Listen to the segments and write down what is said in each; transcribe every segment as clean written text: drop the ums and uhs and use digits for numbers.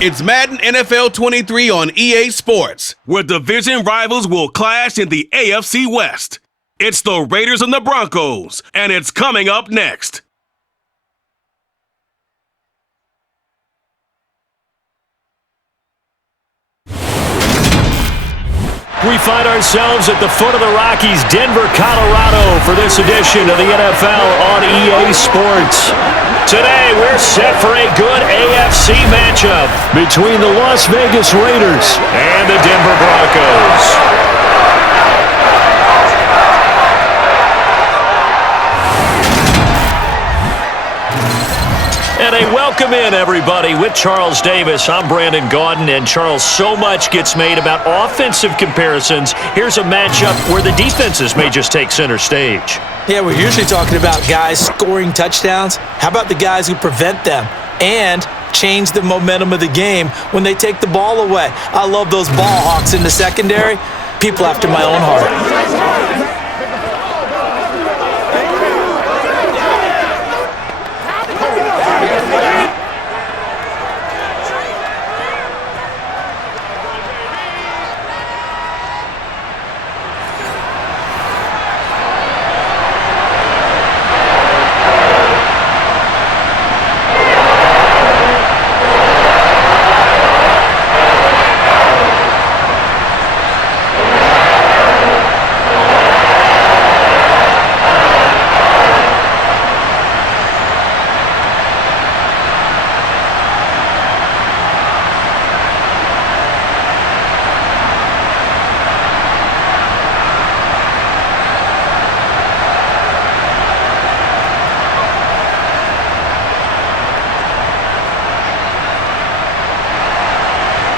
It's Madden NFL 23 on EA Sports, where division rivals will clash in the AFC West. It's the Raiders and the Broncos, and it's coming up next. We find ourselves at the foot of the Rockies, Denver, Colorado, for this edition of the NFL on EA Sports. Today, we're set for a good AFC matchup between the Las Vegas Raiders and the Denver Broncos. And a welcome in, everybody, with Charles Davis. I'm Brandon Gaudin, and Charles, so much gets made about offensive comparisons. Here's a matchup where the defenses may just take center stage. Yeah, we're usually talking about guys scoring touchdowns. How about the guys who prevent them and change the momentum of the game when they take the ball away? I love those ball hawks in the secondary. People after my own heart.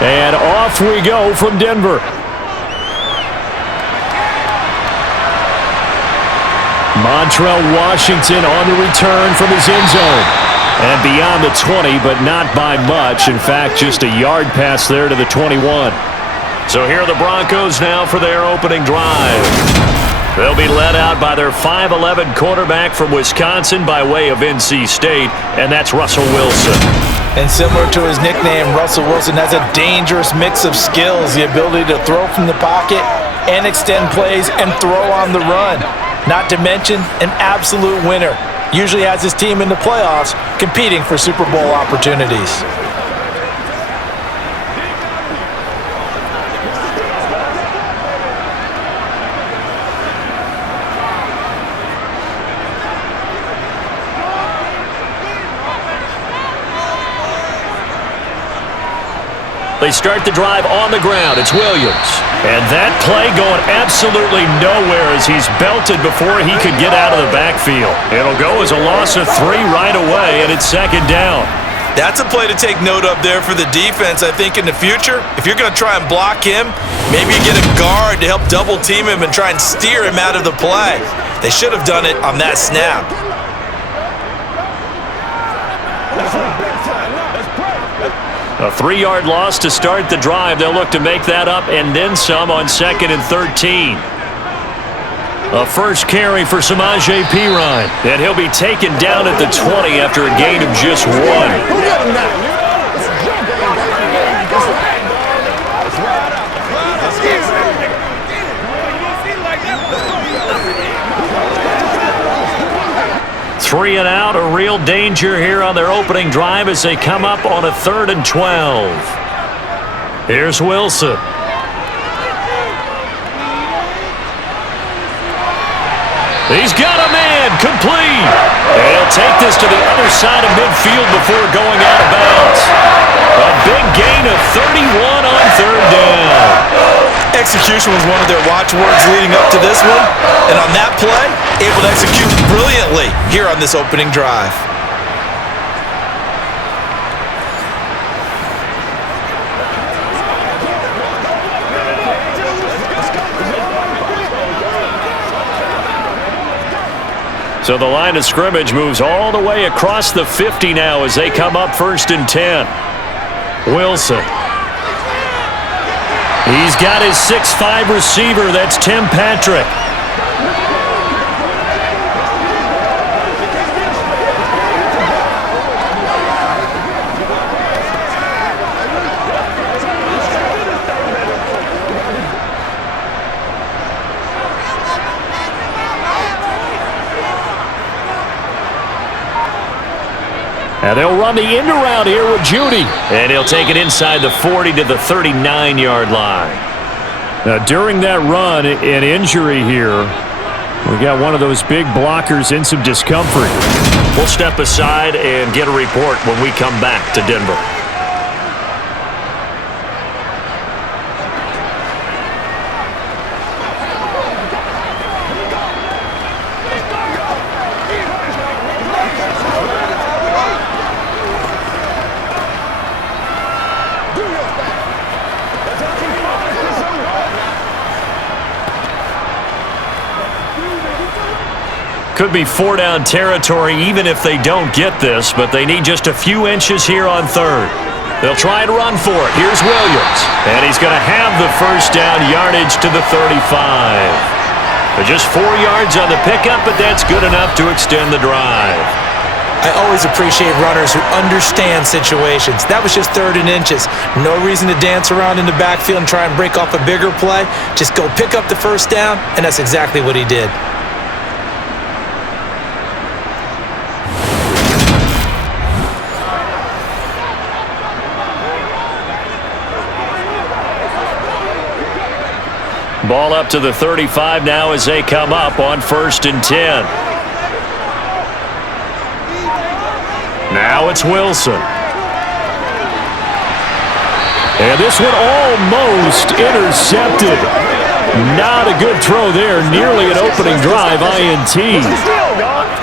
And off we go from Denver. Montrell Washington on the return from his end zone. And beyond the 20, but not by much. In fact, just a yard pass there to the 21. So here are the Broncos now for their opening drive. They'll be led out by their 5'11" quarterback from Wisconsin by way of NC State, and that's Russell Wilson. And similar to his nickname, Russell Wilson has a dangerous mix of skills, the ability to throw from the pocket and extend plays and throw on the run. Not to mention an absolute winner. Usually has his team in the playoffs competing for Super Bowl opportunities. They start the drive on the ground. It's Williams. And that play going absolutely nowhere as he's belted before he could get out of the backfield. It'll go as a loss of 3 right away, and it's second down. That's a play to take note of there for the defense, I think, in the future. If you're going to try and block him, maybe you get a guard to help double team him and try and steer him out of the play. They should have done it on that snap. A 3-yard loss to start the drive. They'll look to make that up and then some on 2nd and 13. A first carry for Samaje Perine, and he'll be taken down at the 20 after a gain of just 1. 3 and out, a real danger here on their opening drive as they come up on a 3rd and 12. Here's Wilson. He's got a man, complete. And he'll take this to the other side of midfield before going out of bounds. A big gain of 31 on 3rd down. Execution was one of their watchwords leading up to this one. And on that play, able to execute brilliantly here on this opening drive. So the line of scrimmage moves all the way across the 50 now as they come up 1st and 10. Wilson. He's got his 6'5" receiver. That's Tim Patrick. And they'll run the end around here with Judy. And he'll take it inside the 40 to the 39-yard line. Now, during that run, an injury here. We got one of those big blockers in some discomfort. We'll step aside and get a report when we come back to Denver. Could be four-down territory even if they don't get this, but they need just a few inches here on third. They'll try and run for it. Here's Williams, and he's going to have the first down yardage to the 35. But just 4 yards on the pickup, but that's good enough to extend the drive. I always appreciate runners who understand situations. That was just 3rd and inches. No reason to dance around in the backfield and try and break off a bigger play. Just go pick up the first down, and that's exactly what he did. Ball up to the 35 now as they come up on 1st and 10. Now it's Wilson. And this one almost intercepted. Not a good throw there. Nearly an opening drive INT.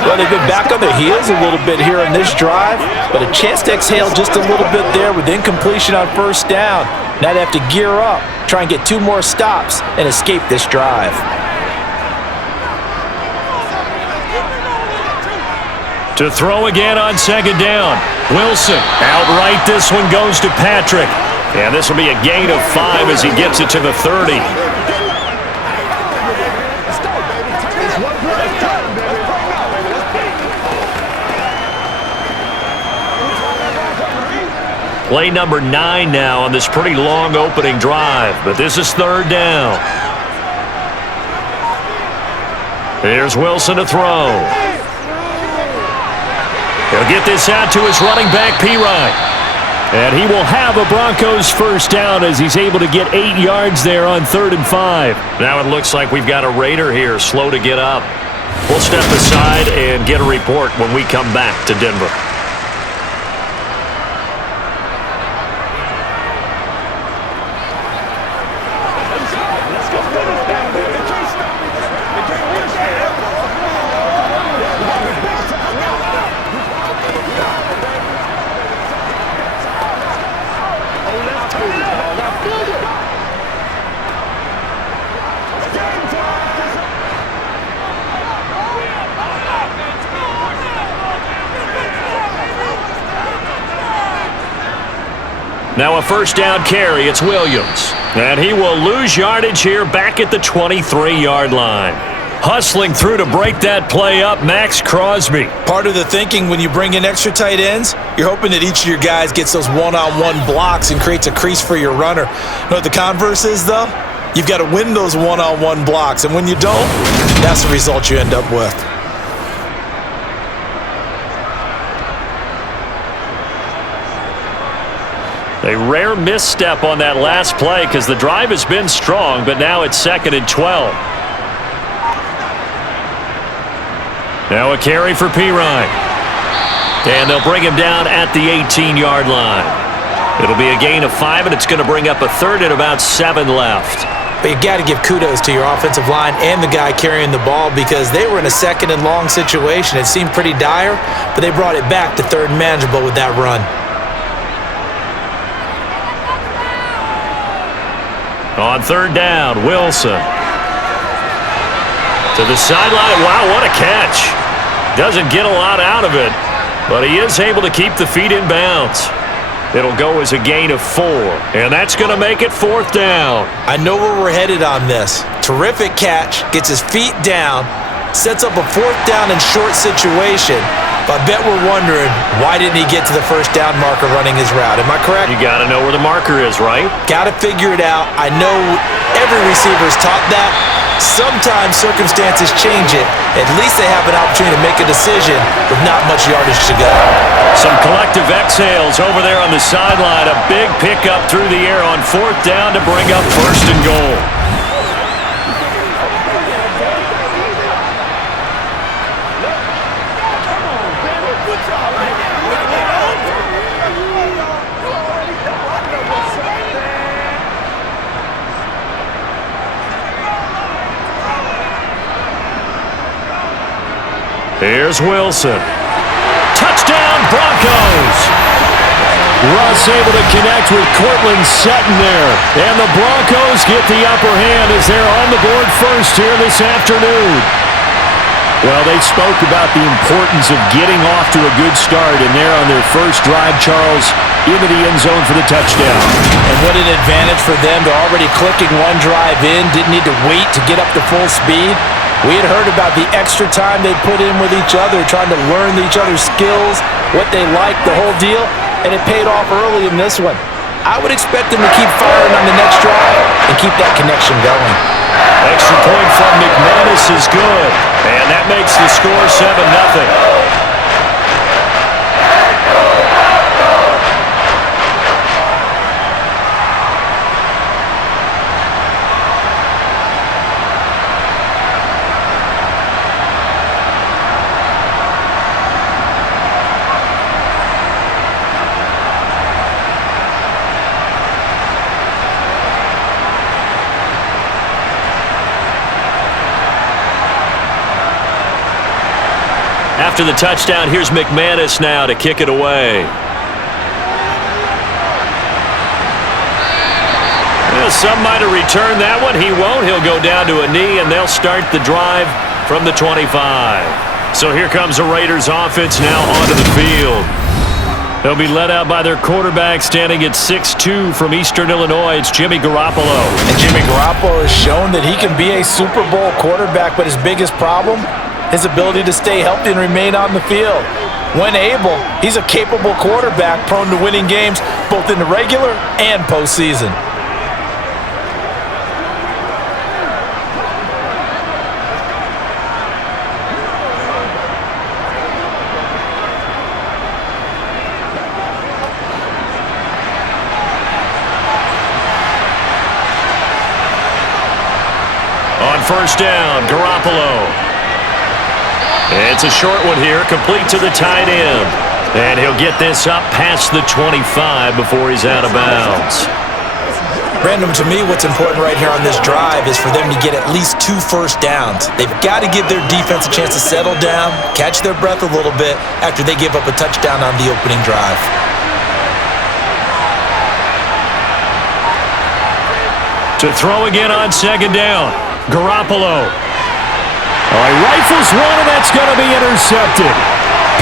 Well, they've been back on their heels a little bit here in this drive, but a chance to exhale just a little bit there with incompletion on 1st down. Now they have to gear up, try and get 2 more stops, and escape this drive. To throw again on 2nd down. Wilson. Outright, this one goes to Patrick. And this will be a gain of 5 as he gets it to the 30. Play number 9 now on this pretty long opening drive, but this is 3rd down. Here's Wilson to throw. He'll get this out to his running back, Pirine. And he will have a Broncos first down as he's able to get 8 yards there on 3rd and 5. Now it looks like we've got a Raider here, slow to get up. We'll step aside and get a report when we come back to Denver. Now a first down carry, it's Williams. And he will lose yardage here back at the 23-yard line. Hustling through to break that play up, Max Crosby. Part of the thinking when you bring in extra tight ends, you're hoping that each of your guys gets those one-on-one blocks and creates a crease for your runner. You know what the converse is, though? You've got to win those one-on-one blocks, and when you don't, that's the result you end up with. A rare misstep on that last play because the drive has been strong, but now it's 2nd and 12. Now a carry for Pirine. And they'll bring him down at the 18-yard line. It'll be a gain of 5, and it's going to bring up a 3rd and about 7 left. But you got to give kudos to your offensive line and the guy carrying the ball because they were in a 2nd and long situation. It seemed pretty dire, but they brought it back to 3rd and manageable with that run. On 3rd down, Wilson. To the sideline. Wow, what a catch. Doesn't get a lot out of it, but he is able to keep the feet in bounds. It'll go as a gain of 4, and that's going to make it 4th down. I know where we're headed on this. Terrific catch, gets his feet down, sets up a 4th down and short situation. But I bet we're wondering, why didn't he get to the first down marker running his route? Am I correct? You got to know where the marker is, right? Got to figure it out. I know every receiver's taught that, Sometimes circumstances change it. At least they have an opportunity to make a decision with not much yardage to go. Some collective exhales over there on the sideline. A big pickup through the air on 4th down to bring up 1st and goal. Here's Wilson. Touchdown, Broncos! Russ able to connect with Cortland Sutton there. And the Broncos get the upper hand as they're on the board first here this afternoon. Well, they spoke about the importance of getting off to a good start, and they're on their first drive, Charles, into the end zone for the touchdown. And what an advantage for them. They're already clicking one drive in, didn't need to wait to get up to full speed. We had heard about the extra time they put in with each other, trying to learn each other's skills, what they liked, the whole deal, and it paid off early in this one. I would expect them to keep firing on the next drive and keep that connection going. Extra point from McManus is good, and that makes the score 7-0. After the touchdown, here's McManus now to kick it away. Well, some might have returned that one. He won't. He'll go down to a knee, and they'll start the drive from the 25. So here comes the Raiders offense now onto the field. They'll be led out by their quarterback standing at 6'2" from Eastern Illinois. It's Jimmy Garoppolo. And Jimmy Garoppolo has shown that he can be a Super Bowl quarterback, but his biggest problem, his ability to stay healthy and remain on the field. When able, he's a capable quarterback prone to winning games both in the regular and postseason. On 1st down, Garoppolo. It's a short one here, complete to the tight end. And he'll get this up past the 25 before he's out of bounds. Brandon, to me, what's important right here on this drive is for them to get at least 2 first downs. They've got to give their defense a chance to settle down, catch their breath a little bit after they give up a touchdown on the opening drive. To throw again on 2nd down, Garoppolo. Oh, he rifles one, and that's going to be intercepted.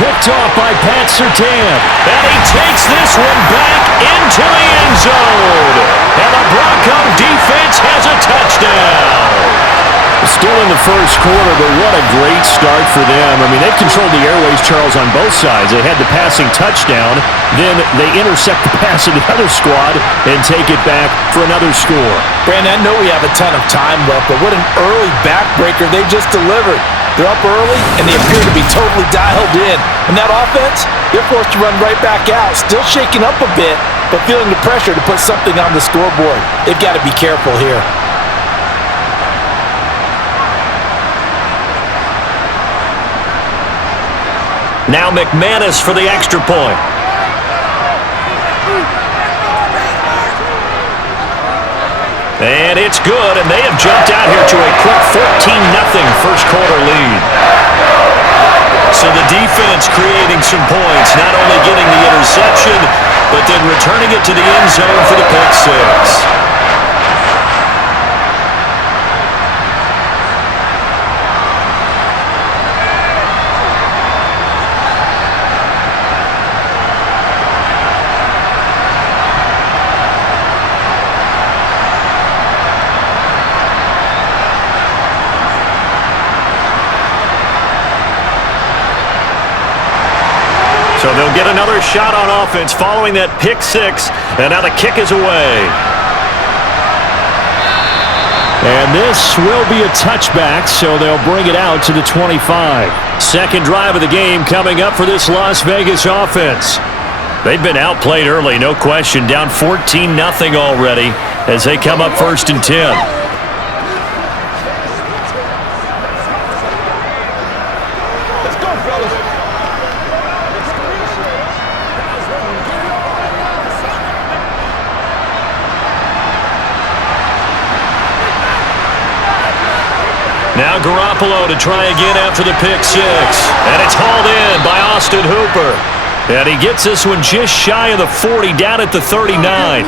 Picked off by Pat Surtain. And he takes this one back into the end zone. And the Bronco defense has a touchdown. Still in the first quarter, but what a great start for them. I mean, they've controlled the airways, Charles, on both sides. They had the passing touchdown, then they intercept the pass of the other squad and take it back for another score. Brandon, I know we have a ton of time left, but what an early backbreaker they just delivered. They're up early, and they appear to be totally dialed in. And that offense, they're forced to run right back out, still shaking up a bit, but feeling the pressure to put something on the scoreboard. They've got to be careful here. Now McManus for the extra point. And it's good, and they have jumped out here to a quick 14-0 first quarter lead. So the defense creating some points, not only getting the interception, but then returning it to the end zone for the pick six. So they'll get another shot on offense following that pick six, and now the kick is away. And this will be a touchback, so they'll bring it out to the 25. Second drive of the game coming up for this Las Vegas offense. They've been outplayed early, no question. Down 14-0 already as they come up 1st and 10. Now Garoppolo to try again after the pick six. And it's hauled in by Austin Hooper. And he gets this one just shy of the 40, down at the 39.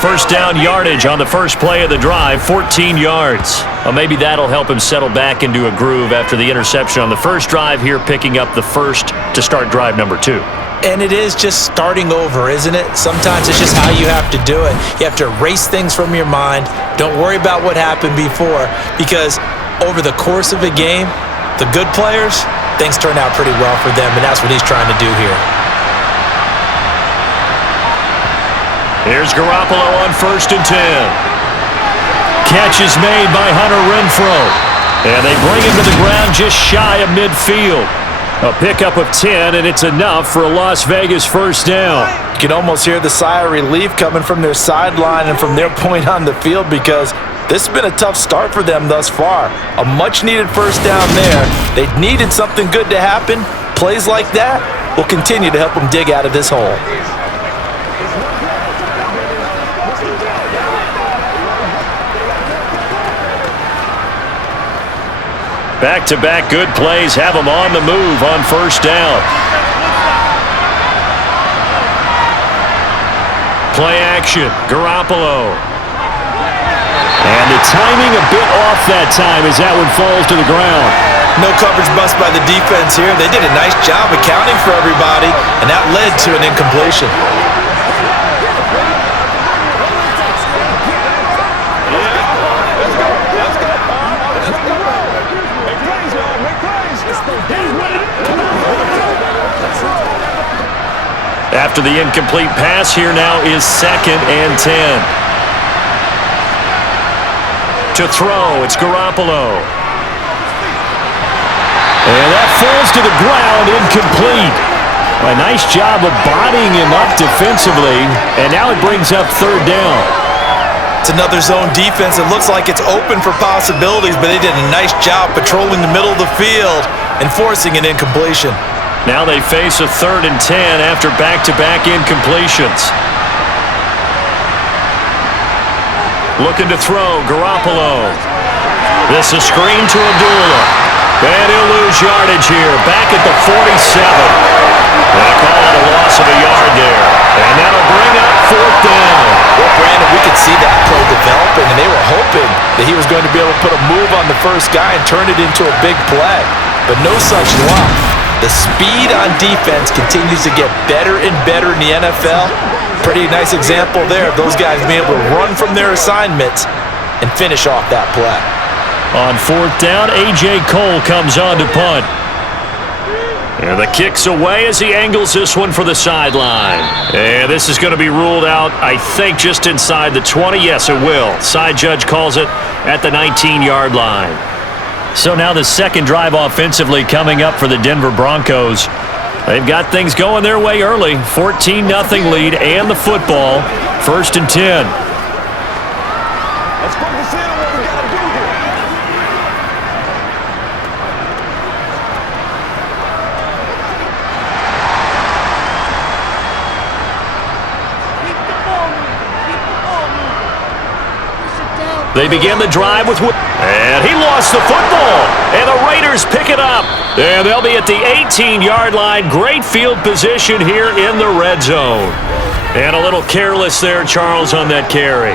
First down yardage on the first play of the drive, 14 yards. Well, maybe that'll help him settle back into a groove after the interception on the first drive here, picking up the first to start drive number 2. And it is just starting over, isn't it? Sometimes it's just how you have to do it. You have to erase things from your mind. Don't worry about what happened before, because over the course of a game, the good players, things turn out pretty well for them, and that's what he's trying to do here. Here's Garoppolo on 1st and 10. Catch is made by Hunter Renfrow. And they bring him to the ground just shy of midfield. A pickup of 10, and it's enough for a Las Vegas first down. You can almost hear the sigh of relief coming from their sideline and from their point on the field, because this has been a tough start for them thus far. A much-needed first down there. They needed something good to happen. Plays like that will continue to help them dig out of this hole. Back-to-back good plays have them on the move on first down. Play action, Garoppolo. And the timing a bit off that time as that one falls to the ground. No coverage bust by the defense here. They did a nice job accounting for everybody, and that led to an incompletion. After the incomplete pass, here now is 2nd and 10. To throw, it's Garoppolo. And that falls to the ground, incomplete. A nice job of bodying him up defensively, and now it brings up 3rd down. It's another zone defense. It looks like it's open for possibilities, but they did a nice job patrolling the middle of the field and forcing an incompletion. Now they face a 3rd and 10 after back-to-back incompletions. Looking to throw, Garoppolo. This is a screen to Abdullah. And he'll lose yardage here, back at the 47. And a call on a loss of a yard there. And that'll bring up 4th down. Well, Brandon, we could see that play developing, and they were hoping that he was going to be able to put a move on the first guy and turn it into a big play. But no such luck. The speed on defense continues to get better and better in the NFL. Pretty nice example there of those guys being able to run from their assignments and finish off that play. On 4th down, A.J. Cole comes on to punt. And the kick's away as he angles this one for the sideline. And this is going to be ruled out, I think, just inside the 20. Yes, it will. Side judge calls it at the 19-yard line. So now the second drive offensively coming up for the Denver Broncos. They've got things going their way early. 14-0 lead and the football. 1st and 10. Let's focus in on what we got to do here. Keep the ball moving. Keep the ball moving. Push it down. They begin the drive with... And he lost the football. And the Raiders pick it up. And they'll be at the 18-yard line. Great field position here in the red zone. And a little careless there, Charles, on that carry.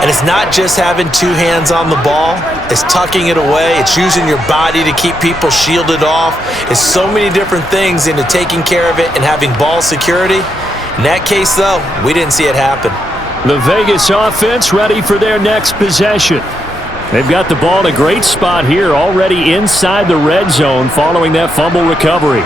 And it's not just having two hands on the ball. It's tucking it away. It's using your body to keep people shielded off. It's so many different things into taking care of it and having ball security. In that case, though, we didn't see it happen. The Vegas offense ready for their next possession. They've got the ball in a great spot here, already inside the red zone following that fumble recovery.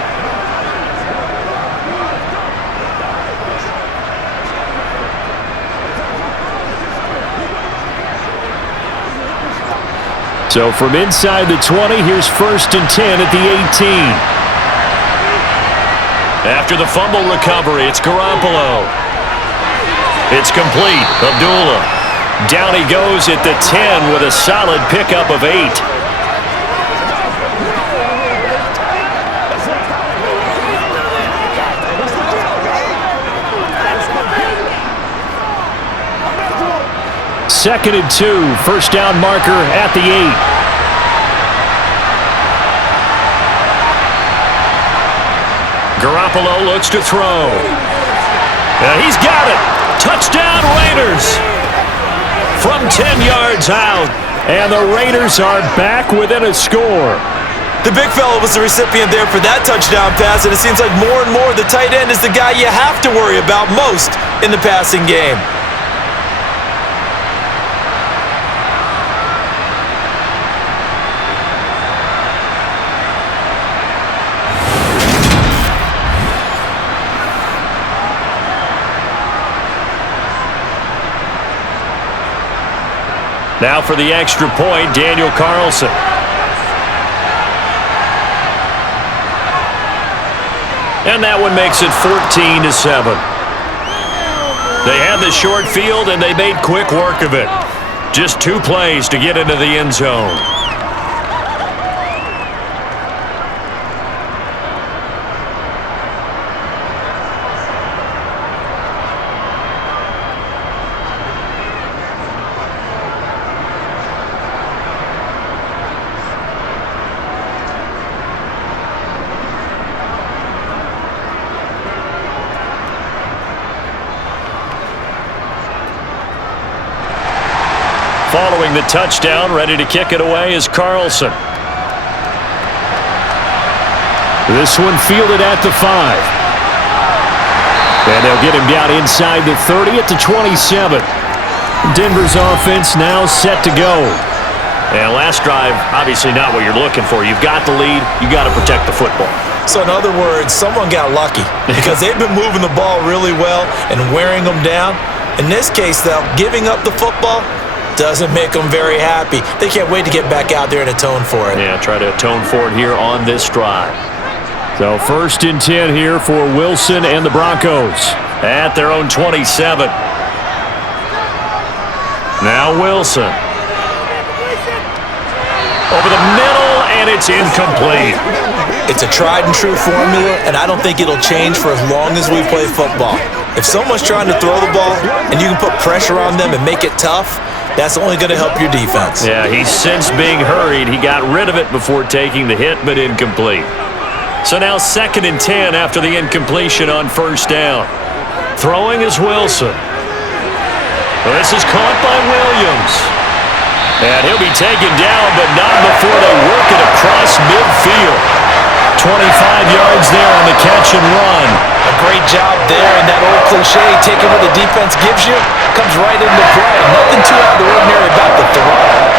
So from inside the 20, here's 1st and 10 at the 18. After the fumble recovery, it's Garoppolo. It's complete. Abdullah. Down he goes at the 10 with a solid pickup of 8. Second and 2, first down marker at the 8. Garoppolo looks to throw. And he's got it. Touchdown Raiders. From 10 yards out. And the Raiders are back within a score. The big fella was the recipient there for that touchdown pass, and it seems like more and more the tight end is the guy you have to worry about most in the passing game. Now for the extra point, Daniel Carlson. And that one makes it 14-7. They had the short field, and they made quick work of it. Just 2 plays to get into the end zone. Following the touchdown, ready to kick it away is Carlson. This one fielded at the 5. And they'll get him down inside the 30 at the 27. Denver's offense now set to go. And last drive, obviously not what you're looking for. You've got the lead. You got to protect the football. So in other words, someone got lucky because they've been moving the ball really well and wearing them down. In this case, though, giving up the football doesn't make them very happy. They can't wait to get back out there and atone for it. Yeah, try to atone for it here on this drive. So 1st and 10 here for Wilson and the Broncos at their own 27. Now Wilson. Over the middle, and it's incomplete. It's a tried and true formula, and I don't think it'll change for as long as we play football. If someone's trying to throw the ball and you can put pressure on them and make it tough, that's only going to help your defense. Yeah, he's since being hurried. He got rid of it before taking the hit, but incomplete. So now 2nd and 10 after the incompletion on 1st down. Throwing is Wilson. Well, this is caught by Williams. And he'll be taken down, but not before they work it across midfield. 25 yards there on the catch and run. A great job there, and that old cliche, taking what the defense gives you, comes right into play. Nothing too out of the ordinary about the throw.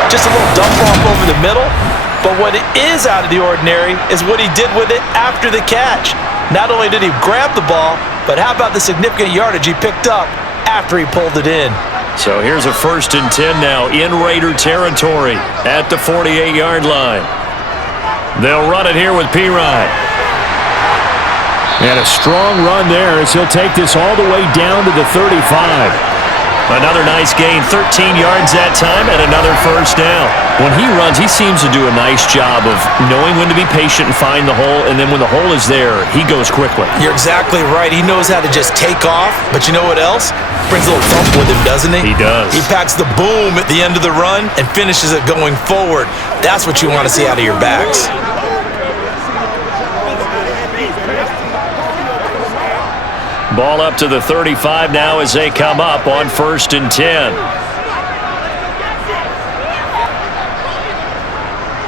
Just a little dump off over the middle. But what is out of the ordinary is what he did with it after the catch. Not only did he grab the ball, but how about the significant yardage he picked up after he pulled it in. So here's a 1st and 10 now in Raider territory at the 48-yard line. They'll run it here with Pirine. And a strong run there as he'll take this all the way down to the 35. Another nice gain, 13 yards that time, and another 1st down. When he runs, he seems to do a nice job of knowing when to be patient and find the hole, and then when the hole is there, he goes quickly. You're exactly right. He knows how to just take off, but you know what else? Brings a little thump with him, doesn't he? He does. He packs the boom at the end of the run and finishes it going forward. That's what you want to see out of your backs. Ball up to the 35 now as they come up on 1st and 10.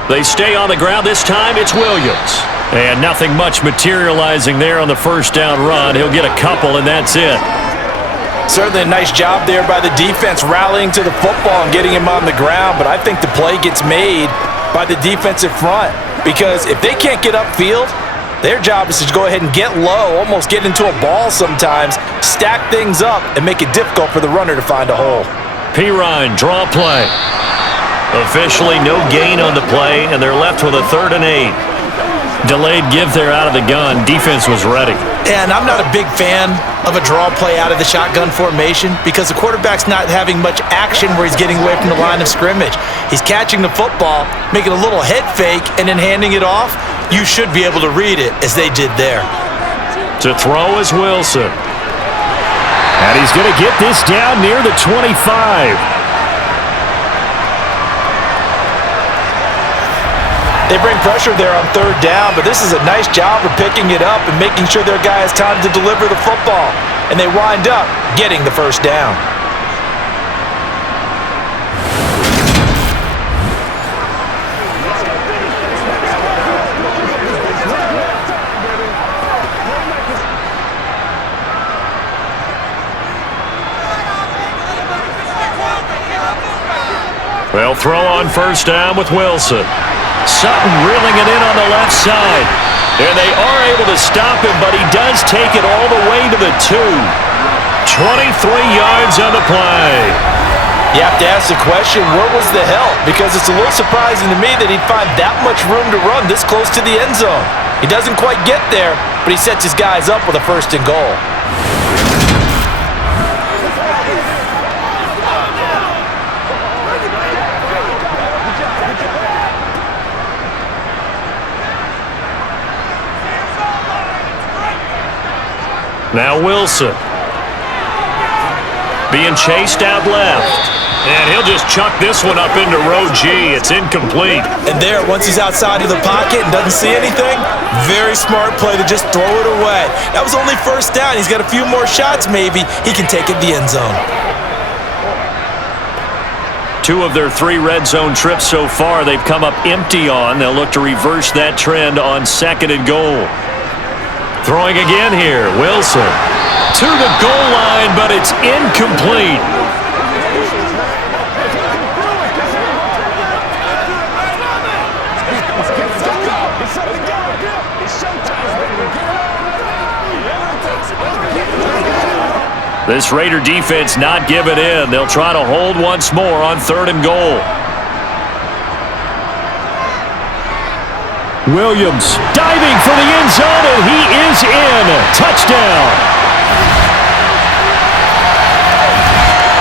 They stay on the ground. This time it's Williams. And nothing much materializing there on the 1st down run. He'll get a couple, and that's it. Certainly a nice job there by the defense rallying to the football and getting him on the ground, but I think the play gets made by the defensive front because if they can't get upfield, their job is to go ahead and get low, almost get into a ball sometimes, stack things up, and make it difficult for the runner to find a hole. Pirine, draw play. Officially no gain on the play, and they're left with a 3rd and 8. Delayed give there out of the gun. Defense was ready. And I'm not a big fan of a draw play out of the shotgun formation because the quarterback's not having much action where he's getting away from the line of scrimmage. He's catching the football, making a little head fake, and then handing it off. You should be able to read it as they did there. To throw is Wilson. And he's going to get this down near the 25. They bring pressure there on 3rd down, but this is a nice job of picking it up and making sure their guy has time to deliver the football. And they wind up getting the 1st down. They'll throw on 1st down with Wilson. Sutton reeling it in on the left side. And they are able to stop him, but he does take it all the way to the 2. 23 yards on the play. You have to ask the question, where was the help? Because it's a little surprising to me that he'd find that much room to run this close to the end zone. He doesn't quite get there, but he sets his guys up with a 1st and goal. Now Wilson. Being chased out left. And he'll just chuck this one up into row G. It's incomplete. And there, once he's outside of the pocket and doesn't see anything, very smart play to just throw it away. That was only 1st down. He's got a few more shots maybe. He can take it to the end zone. 2 of their 3 red zone trips so far they've come up empty on. They'll look to reverse that trend on 2nd and goal. Throwing again here, Wilson. To the goal line, but it's incomplete. This Raider defense not giving in. They'll try to hold once more on 3rd and goal. Williams diving for the end zone, and he is in. Touchdown.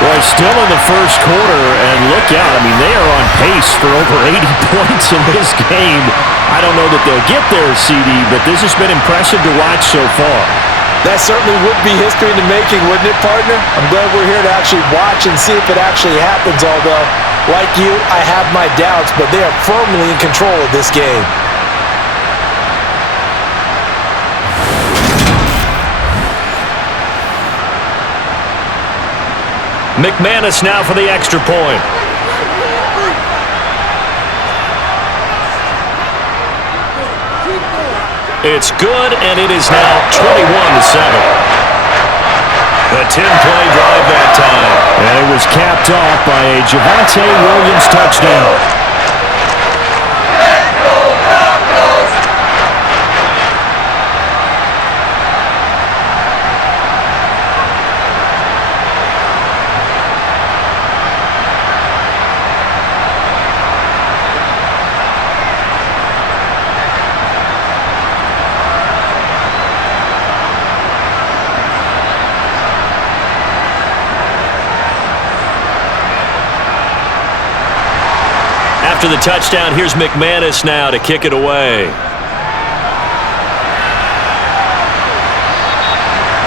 Boy, still in the 1st quarter, and look out. I mean, they are on pace for over 80 points in this game. I don't know that they'll get there, CD, but this has been impressive to watch so far. That certainly would be history in the making, wouldn't it, partner? I'm glad we're here to actually watch and see if it actually happens, although, like you, I have my doubts, but they are firmly in control of this game. McManus now for the extra point. It's good, and it is now 21-7. A 10-play drive that time. And it was capped off by a Javonte Williams touchdown. After the touchdown, here's McManus now to kick it away.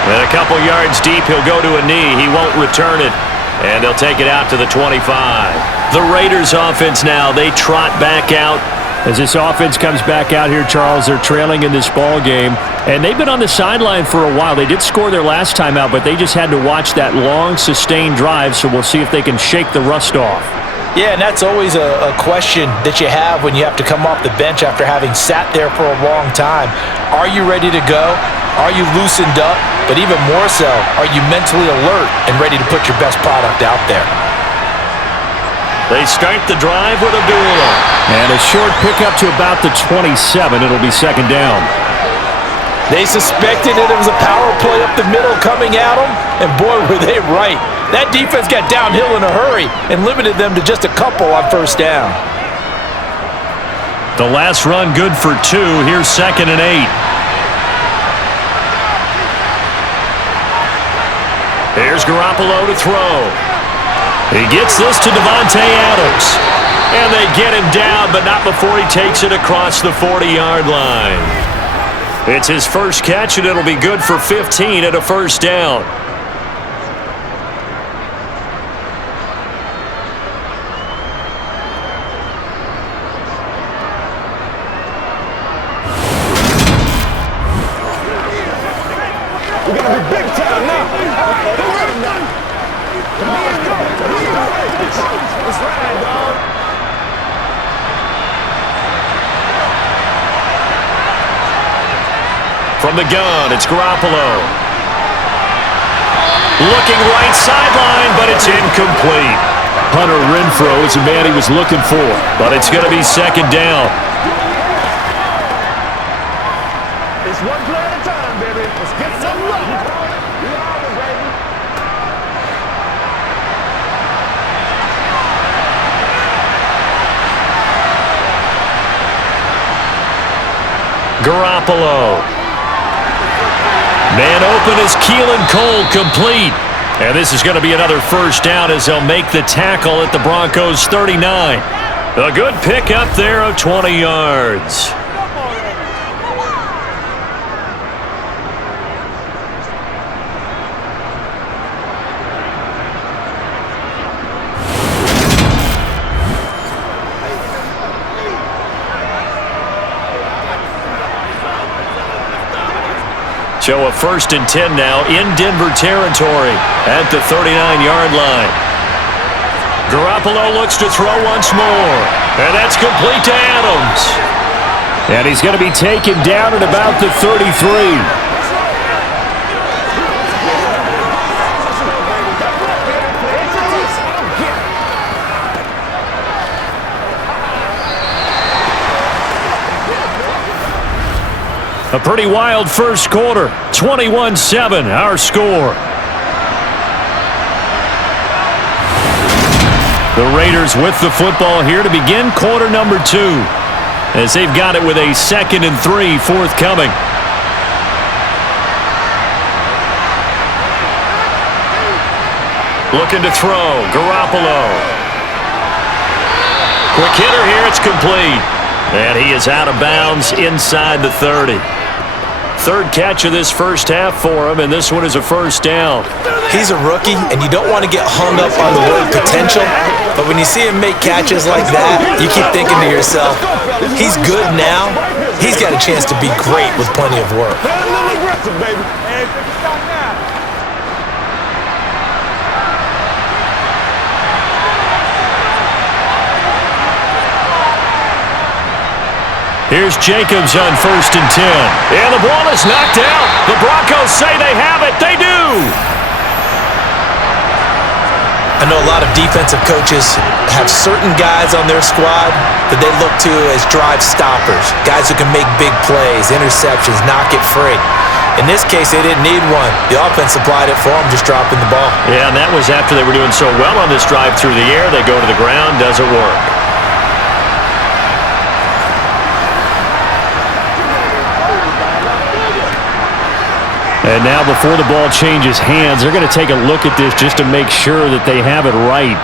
And a couple yards deep, he'll go to a knee. He won't return it, and they'll take it out to the 25. The Raiders offense now, they trot back out. As this offense comes back out here, Charles, they're trailing in this ball game, and they've been on the sideline for a while. They did score their last time out, but they just had to watch that long, sustained drive, so we'll see if they can shake the rust off. Yeah, and that's always a question that you have when you have to come off the bench after having sat there for a long time. Are you ready to go? Are you loosened up? But even more so, are you mentally alert and ready to put your best product out there? They start the drive with Abdullah. And a short pickup to about the 27. It'll be 2nd down. They suspected that it was a power play up the middle coming at them, and boy, were they right. That defense got downhill in a hurry and limited them to just a couple on first down. The last run good for 2. Here's 2nd and 8. Here's Garoppolo to throw. He gets this to Davante Adams. And they get him down, but not before he takes it across the 40-yard line. It's his first catch, and it'll be good for 15 at a first down. We gotta be big time now. That's right, dog. From the gun, it's Garoppolo. Looking right sideline, but it's incomplete. Hunter Renfrow is the man he was looking for, but it's going to be 2nd down. It's one play at a time, baby. Let's get some luck. We are it, baby. Garoppolo. Man open is Keelan Cole, complete. And this is going to be another first down as they'll make the tackle at the Broncos 39. A good pickup there of 20 yards. So a 1st and 10 now in Denver territory at the 39-yard line. Garoppolo looks to throw once more, and that's complete to Adams. And he's going to be taken down at about the 33. A pretty wild first quarter. 21-7, our score. The Raiders with the football here to begin quarter number 2, as they've got it with a 2nd and 3 forthcoming. Looking to throw. Garoppolo. Quick hitter here. It's complete. And he is out of bounds inside the 30. 3rd catch of this first half for him, and this one is a first down. He's a rookie, and you don't want to get hung up on the word potential, but when you see him make catches like that, you keep thinking to yourself, he's good now. He's got a chance to be great with plenty of work. They're a little aggressive, baby. Hey, take a shot now. Here's Jacobs on 1st and 10. And the ball is knocked out. The Broncos say they have it. They do. I know a lot of defensive coaches have certain guys on their squad that they look to as drive stoppers, guys who can make big plays, interceptions, knock it free. In this case, they didn't need one. The offense supplied it for them, just dropping the ball. Yeah, and that was after they were doing so well on this drive through the air. They go to the ground, doesn't work. And now before the ball changes hands, they're going to take a look at this just to make sure that they have it right.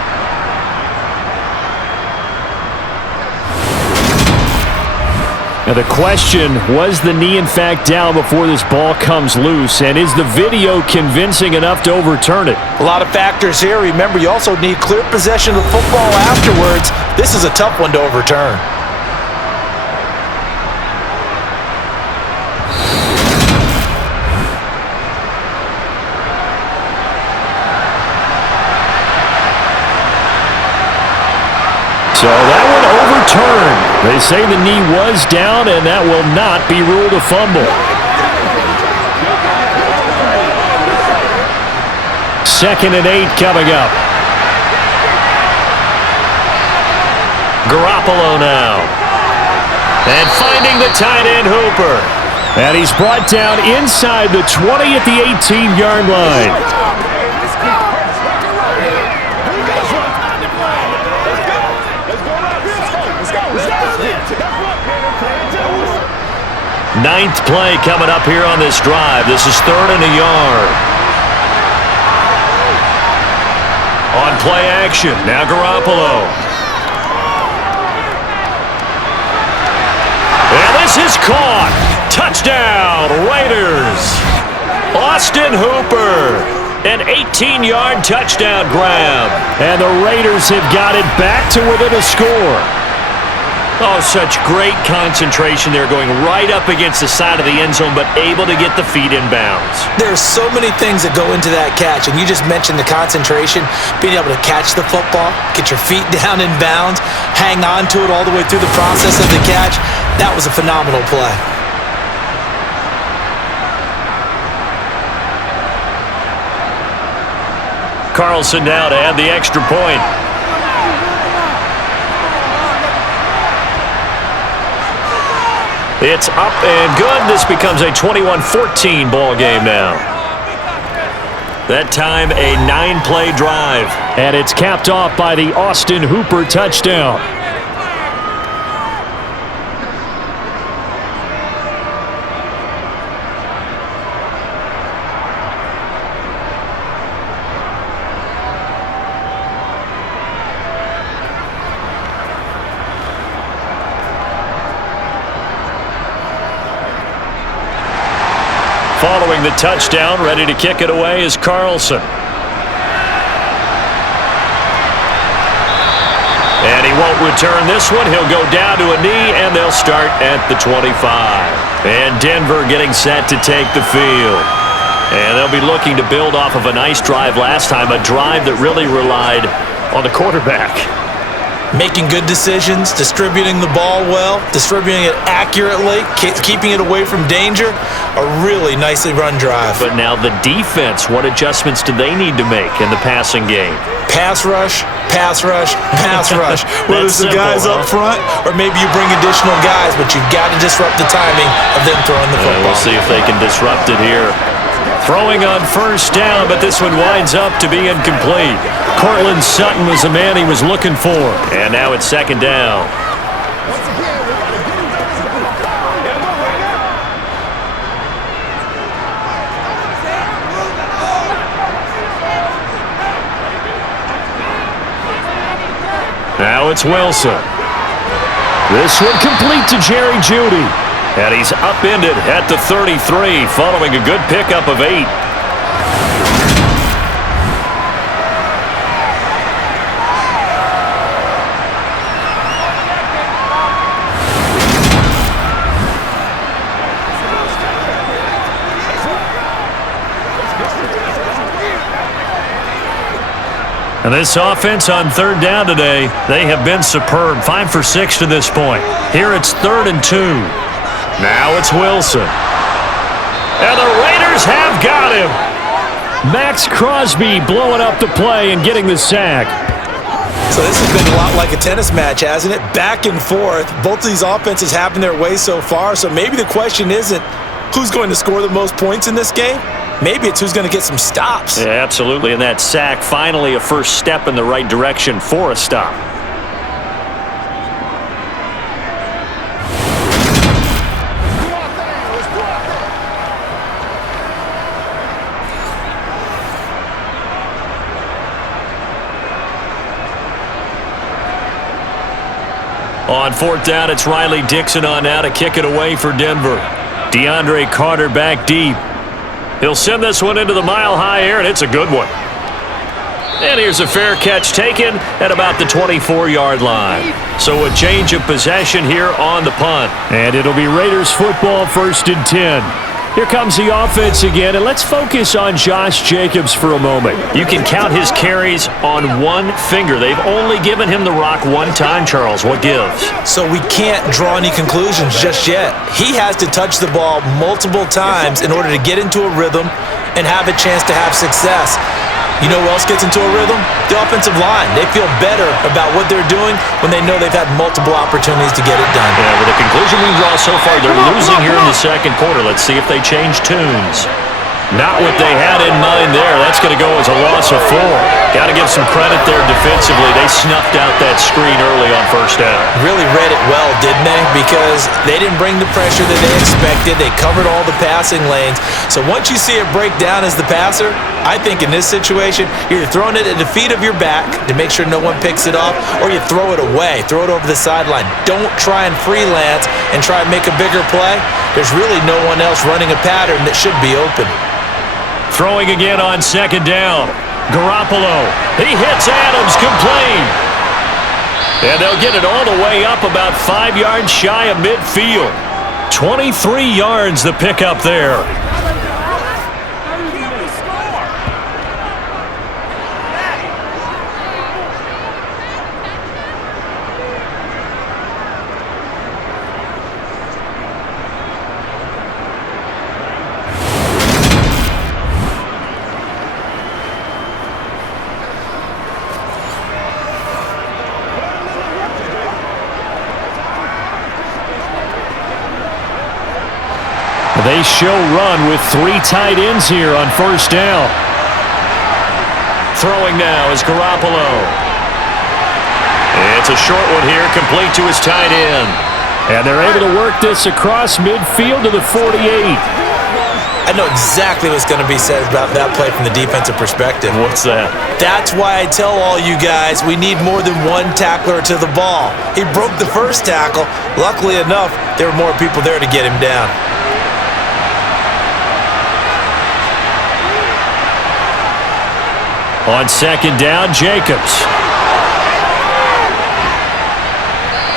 Now the question, was the knee in fact down before this ball comes loose? And is the video convincing enough to overturn it? A lot of factors here. Remember, you also need clear possession of the football afterwards. This is a tough one to overturn. So that one overturned. They say the knee was down, and that will not be ruled a fumble. 2nd and 8 coming up. Garoppolo now. And finding the tight end Hooper. And he's brought down inside the 20 at the 18-yard line. Ninth play coming up here on this drive. This is 3rd and a yard. On play action, now Garoppolo. And this is caught. Touchdown, Raiders. Austin Hooper. An 18-yard touchdown grab. And the Raiders have got it back to within a score. Oh, such great concentration there, going right up against the side of the end zone, but able to get the feet in bounds. There's so many things that go into that catch, and you just mentioned the concentration, being able to catch the football, get your feet down in bounds, hang on to it all the way through the process of the catch. That was a phenomenal play. Carlson now to add the extra point. It's up and good. This becomes a 21-14 ball game now. That time a 9-play drive. And it's capped off by the Austin Hooper touchdown. Following the touchdown, ready to kick it away is Carlson. And he won't return this one. He'll go down to a knee, and they'll start at the 25. And Denver getting set to take the field. And they'll be looking to build off of a nice drive last time, a drive that really relied on the quarterback. Making good decisions, distributing the ball well, distributing it accurately, keeping it away from danger. A really nicely run drive. But now the defense, what adjustments do they need to make in the passing game? Pass rush, pass rush, pass rush. Whether it's the guys up front or maybe you bring additional guys, but you've got to disrupt the timing of them throwing the football. We'll see if they can disrupt it here. Throwing on first down, but this one winds up to be incomplete. Cortland Sutton was the man he was looking for. And now it's second down. Now it's Wilson. This one complete to Jerry Jeudy. And he's upended at the 33 following a good pickup of 8. And this offense on third down today, they have been superb. 5 for 6 to this point. Here it's 3rd and 2. Now it's Wilson. And the Raiders have got him. Max Crosby blowing up the play and getting the sack. So this has been a lot like a tennis match, hasn't it? Back and forth. Both of these offenses having their way so far. So maybe the question isn't who's going to score the most points in this game. Maybe it's who's going to get some stops. Yeah, absolutely. And that sack, finally a first step in the right direction for a stop. On fourth down, it's Riley Dixon on now to kick it away for Denver. DeAndre Carter back deep. He'll send this one into the mile-high air, and it's a good one. And here's a fair catch taken at about the 24-yard line. So a change of possession here on the punt. And it'll be Raiders football, 1st and 10. Here comes the offense again, and let's focus on Josh Jacobs for a moment. You can count his carries on one finger. They've only given him the rock one time, Charles. What gives? So we can't draw any conclusions just yet. He has to touch the ball multiple times in order to get into a rhythm and have a chance to have success. You know who else gets into a rhythm? The offensive line. They feel better about what they're doing when they know they've had multiple opportunities to get it done. Yeah, well, the conclusion we draw so far, they're losing here in the second quarter. Let's see if they change tunes. Not what they had in mind there. That's going to go as a loss of 4. Got to give some credit there defensively. They snuffed out that screen early on first down. Really read it well, didn't they? Because they didn't bring the pressure that they expected. They covered all the passing lanes. So once you see it break down as the passer, I think in this situation, you're either throwing it at the feet of your back to make sure no one picks it off, or you throw it away, throw it over the sideline. Don't try and freelance and try and make a bigger play. There's really no one else running a pattern that should be open. Throwing again on second down. Garoppolo. He hits Adams, complete. And they'll get it all the way up about 5 yards shy of midfield. 23 yards the pickup there. They show run with 3 tight ends here on first down. Throwing now is Garoppolo. It's a short one here, complete to his tight end. And they're able to work this across midfield to the 48. I know exactly what's going to be said about that play from the defensive perspective. What's that? That's why I tell all you guys we need more than one tackler to the ball. He broke the first tackle. Luckily enough, there were more people there to get him down. On second down, Jacobs.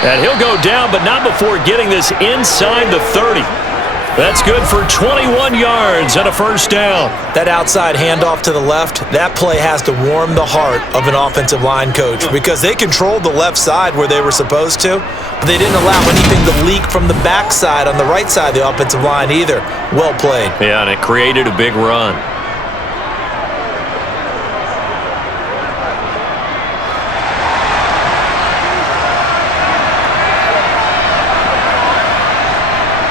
And he'll go down, but not before getting this inside the 30. That's good for 21 yards and a first down. That outside handoff to the left, that play has to warm the heart of an offensive line coach because they controlled the left side where they were supposed to, but they didn't allow anything to leak from the backside on the right side of the offensive line either. Well played. Yeah, and it created a big run.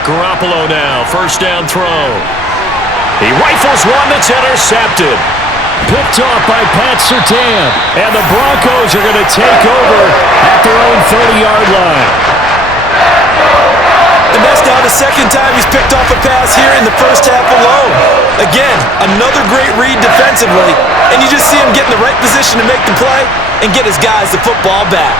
Garoppolo now, first down throw. He rifles one that's intercepted. Picked off by Pat Surtain. And the Broncos are going to take over at their own 30-yard line. And that's now the second time he's picked off a pass here in the first half alone. Again, another great read defensively, and you just see him get in the right position to make the play and get his guys the football back.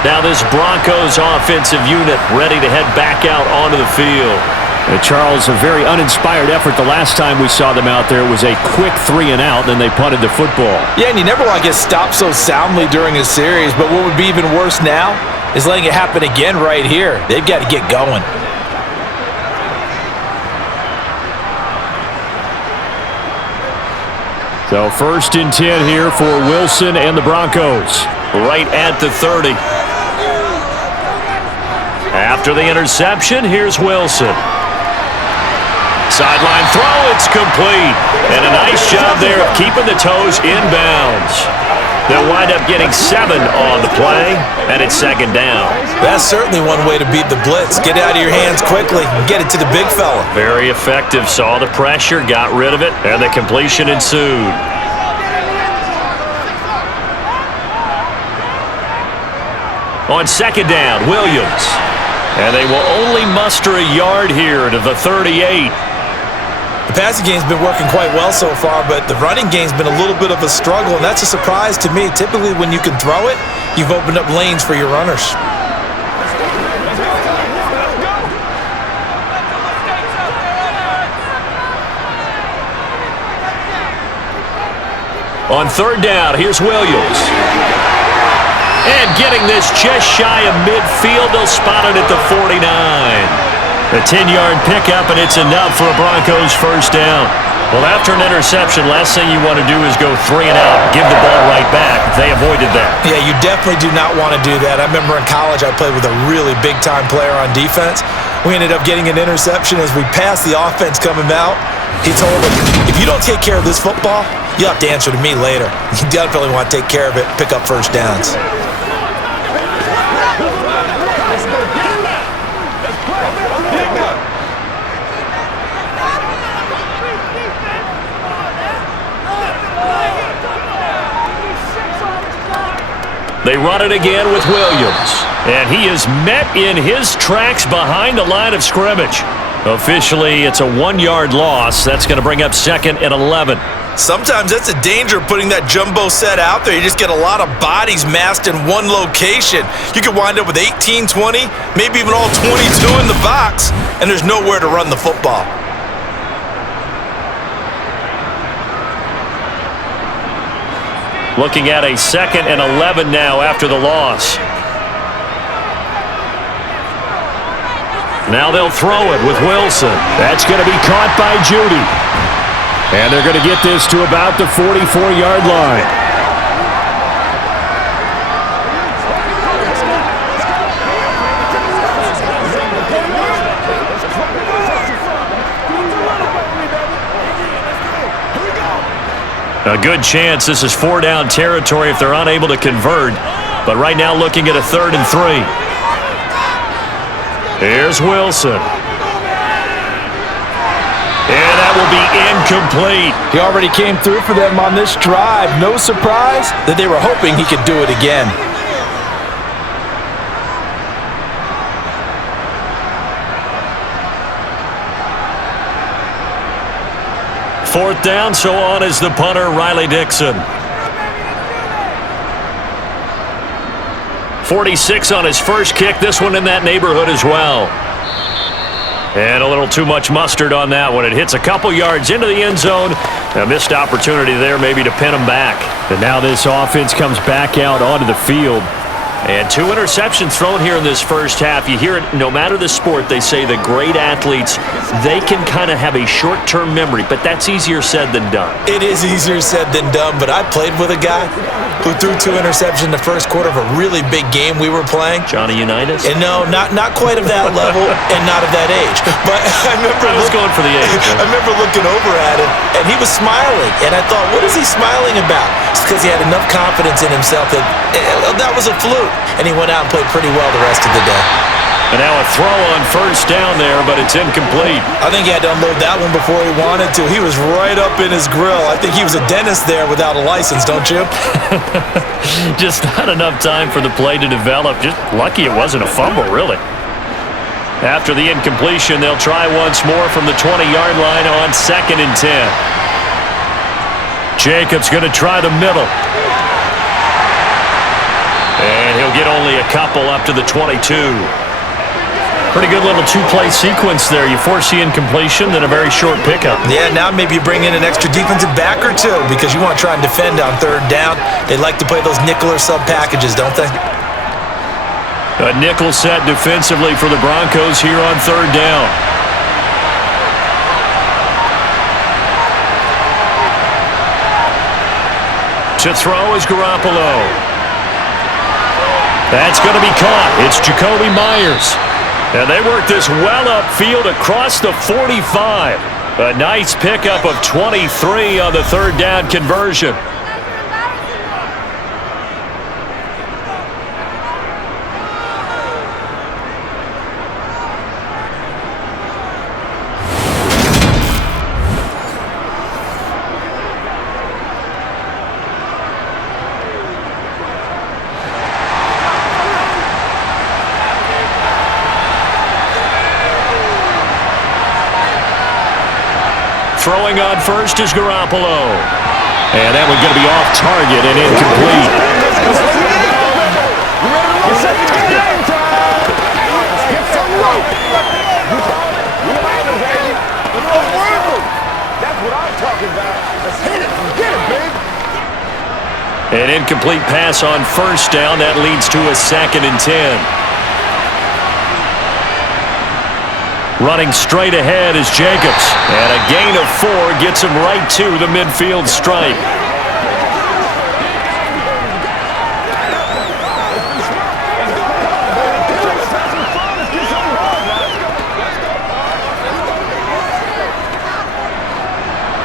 Now this Broncos offensive unit ready to head back out onto the field. Charles, a very uninspired effort the last time we saw them out there. It was a quick 3 and out, then they punted the football. Yeah, and you never want to get stopped so soundly during a series, but what would be even worse now is letting it happen again right here. They've got to get going. So 1st and 10 here for Wilson and the Broncos. Right at the 30. After the interception, here's Wilson. Sideline throw, it's complete. And a nice job there of keeping the toes inbounds. They'll wind up getting 7 on the play, and it's second down. That's certainly one way to beat the blitz. Get it out of your hands quickly and get it to the big fella. Very effective. Saw the pressure, got rid of it, and the completion ensued. On second down, Williams. And they will only muster a yard here to the 38. The passing game's been working quite well so far, but the running game's been a little bit of a struggle, and that's a surprise to me. Typically, when you can throw it, you've opened up lanes for your runners. On third down, here's Williams. And getting this just shy of midfield, they'll spot it at the 49. A 10-yard pickup, and it's enough for a Broncos first down. Well, after an interception, last thing you want to do is go 3 and out, give the ball right back. They avoided that. Yeah, you definitely do not want to do that. I remember in college I played with a really big-time player on defense. We ended up getting an interception as we passed the offense coming out. He told him, if you don't take care of this football, you'll have to answer to me later. You definitely want to take care of it, pick up first downs. They run it again with Williams. And he is met in his tracks behind the line of scrimmage. Officially, it's a 1-yard loss. That's going to bring up 2nd and 11. Sometimes that's a danger of putting that jumbo set out there. You just get a lot of bodies massed in one location. You could wind up with 18, 20, maybe even all 22 in the box, and there's nowhere to run the football. Looking at a 2nd and 11 now after the loss. Now they'll throw it with Wilson. That's going to be caught by Judy. And they're going to get this to about the 44-yard line. A good chance this is 4-down territory if they're unable to convert. But right now looking at a 3rd and 3. Here's Wilson. And that will be incomplete. He already came through for them on this drive. No surprise that they were hoping he could do it again. Fourth down, so on is the punter, Riley Dixon. 46 on his first kick. This one in that neighborhood as well. And a little too much mustard on that one. It hits a couple yards into the end zone. A missed opportunity there maybe to pin him back. And now this offense comes back out onto the field. And 2 interceptions thrown here in this first half. You hear it, no matter the sport, they say the great athletes, they can kind of have a short-term memory, but that's easier said than done. It is easier said than done, but I played with a guy who threw 2 interceptions in the first quarter of a really big game we were playing. Johnny Unitas? And no, not quite of that level and not of that age. But I was going for the age. I remember looking over at him, and he was smiling. And I thought, what is he smiling about? It's because he had enough confidence in himself that that was a fluke. And he went out and played pretty well the rest of the day. And now a throw on first down there, but it's incomplete. I think he had to unload that one before he wanted to. He was right up in his grill. I think he was a dentist there without a license, don't you? Just not enough time for the play to develop. Just lucky it wasn't a fumble, really. After the incompletion, they'll try once more from the 20-yard line on 2nd and 10. Jacobs going to try the middle. And he'll get only a couple up to the 22. Pretty good little 2-play sequence there. You force the incompletion, then a very short pickup. Yeah, now maybe you bring in an extra defensive back or two because you want to try and defend on 3rd down. They like to play those nickel or sub packages, don't they? A nickel set defensively for the Broncos here on 3rd down. To throw is Garoppolo. That's going to be caught. It's Jacoby Myers. And they work this well upfield across the 45. A nice pickup of 23 on the 3rd down conversion. Throwing on first is Garoppolo. And that one going to be off target and incomplete. An incomplete pass on first down. That leads to a 2nd and 10. Running straight ahead is Jacobs. And a gain of 4 gets him right to the midfield stripe.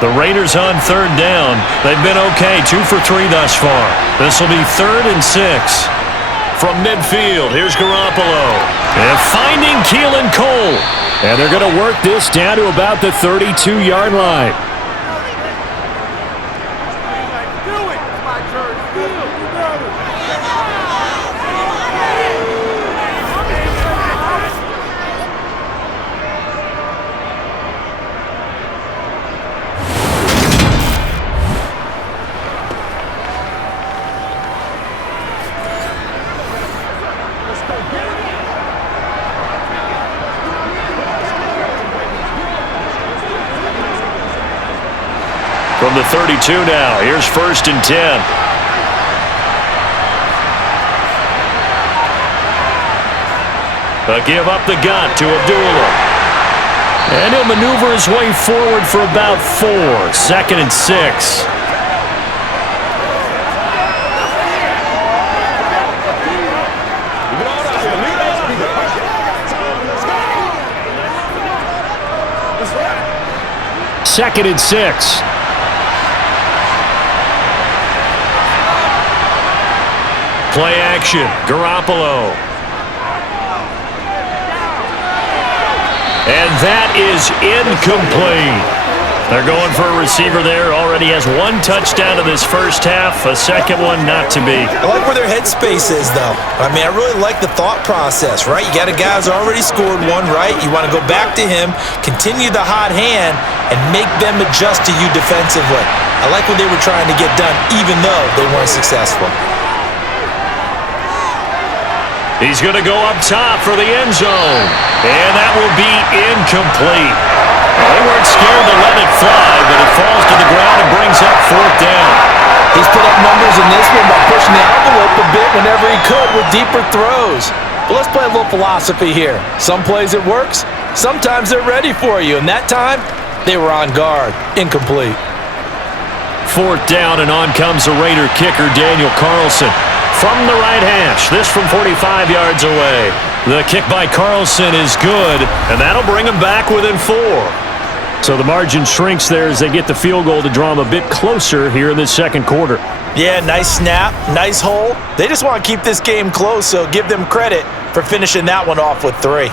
The Raiders on third down. They've been okay, 2 for 3 thus far. This will be 3rd and 6. From midfield, here's Garoppolo. And finding Keelan Cole. And they're going to work this down to about the 32-yard line. From the 32 now, here's 1st and 10. But give up the gun to Abdullah. And he'll maneuver his way forward for about 4. 2nd and 6. Second and 6. Play action, Garoppolo. And that is incomplete. They're going for a receiver there. Already has 1 touchdown in this first half. A second one not to be. I like where their headspace is, though. I mean, I really like the thought process, right? You got a guy who's already scored 1, right? You want to go back to him, continue the hot hand, and make them adjust to you defensively. I like what they were trying to get done, even though they weren't successful. He's going to go up top for the end zone. And that will be incomplete. They weren't scared to let it fly, but it falls to the ground and brings up 4th down. He's put up numbers in this one by pushing the envelope a bit whenever he could with deeper throws. But let's play a little philosophy here. Some plays it works, sometimes they're ready for you. And that time, they were on guard. Incomplete. 4th down, and on comes the Raider kicker, Daniel Carlson. From the right hash, this from 45 yards away. The kick by Carlson is good, and that'll bring him back within 4. So the margin shrinks there as they get the field goal to draw them a bit closer here in the second quarter. Yeah, nice snap, nice hole. They just want to keep this game close, so give them credit for finishing that one off with 3.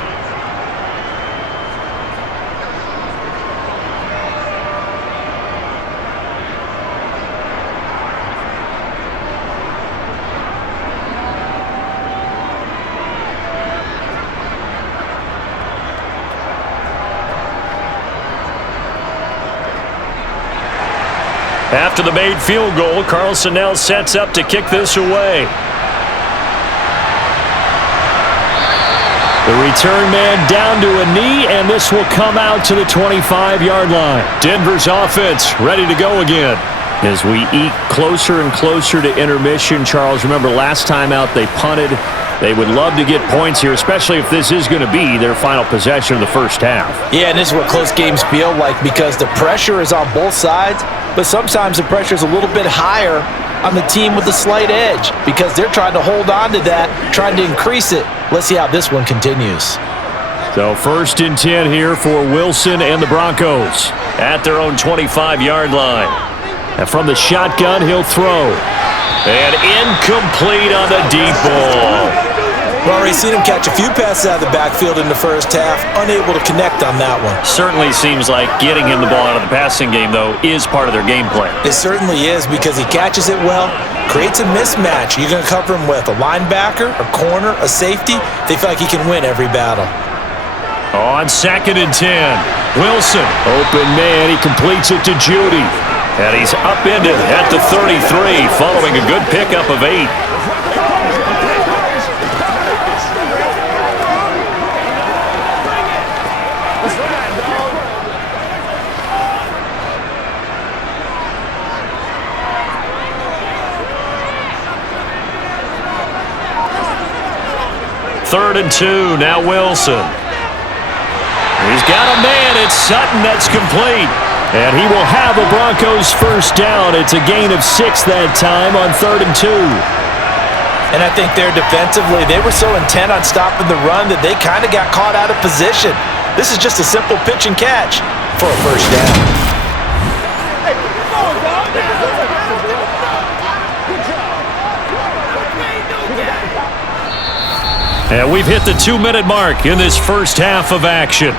After the made field goal, Carlson now sets up to kick this away. The return man down to a knee, and this will come out to the 25-yard line. Denver's offense ready to go again. As we eke closer and closer to intermission, Charles, remember last time out they punted. They would love to get points here, especially if this is going to be their final possession of the first half. Yeah, and this is what close games feel like because the pressure is on both sides, but sometimes the pressure is a little bit higher on the team with the slight edge because they're trying to hold on to that, trying to increase it. Let's see how this one continues. So 1st and 10 here for Wilson and the Broncos at their own 25-yard line. And from the shotgun, he'll throw. And incomplete on the deep ball. We've already seen him catch a few passes out of the backfield in the first half, unable to connect on that one. Certainly seems like getting him the ball out of the passing game, though, is part of their game plan. It certainly is because he catches it well, creates a mismatch. You're going to cover him with a linebacker, a corner, a safety. They feel like he can win every battle. On 2nd and 10, Wilson, open man, he completes it to Judy. And he's upended at the 33, following a good pickup of 8. Third and 2, now Wilson. He's got a man, it's Sutton, that's complete. And he will have the Broncos first down. It's a gain of 6 that time on 3rd and 2. And I think there defensively, they were so intent on stopping the run that they kind of got caught out of position. This is just a simple pitch and catch for a first down. And we've hit the 2-minute mark in this first half of action.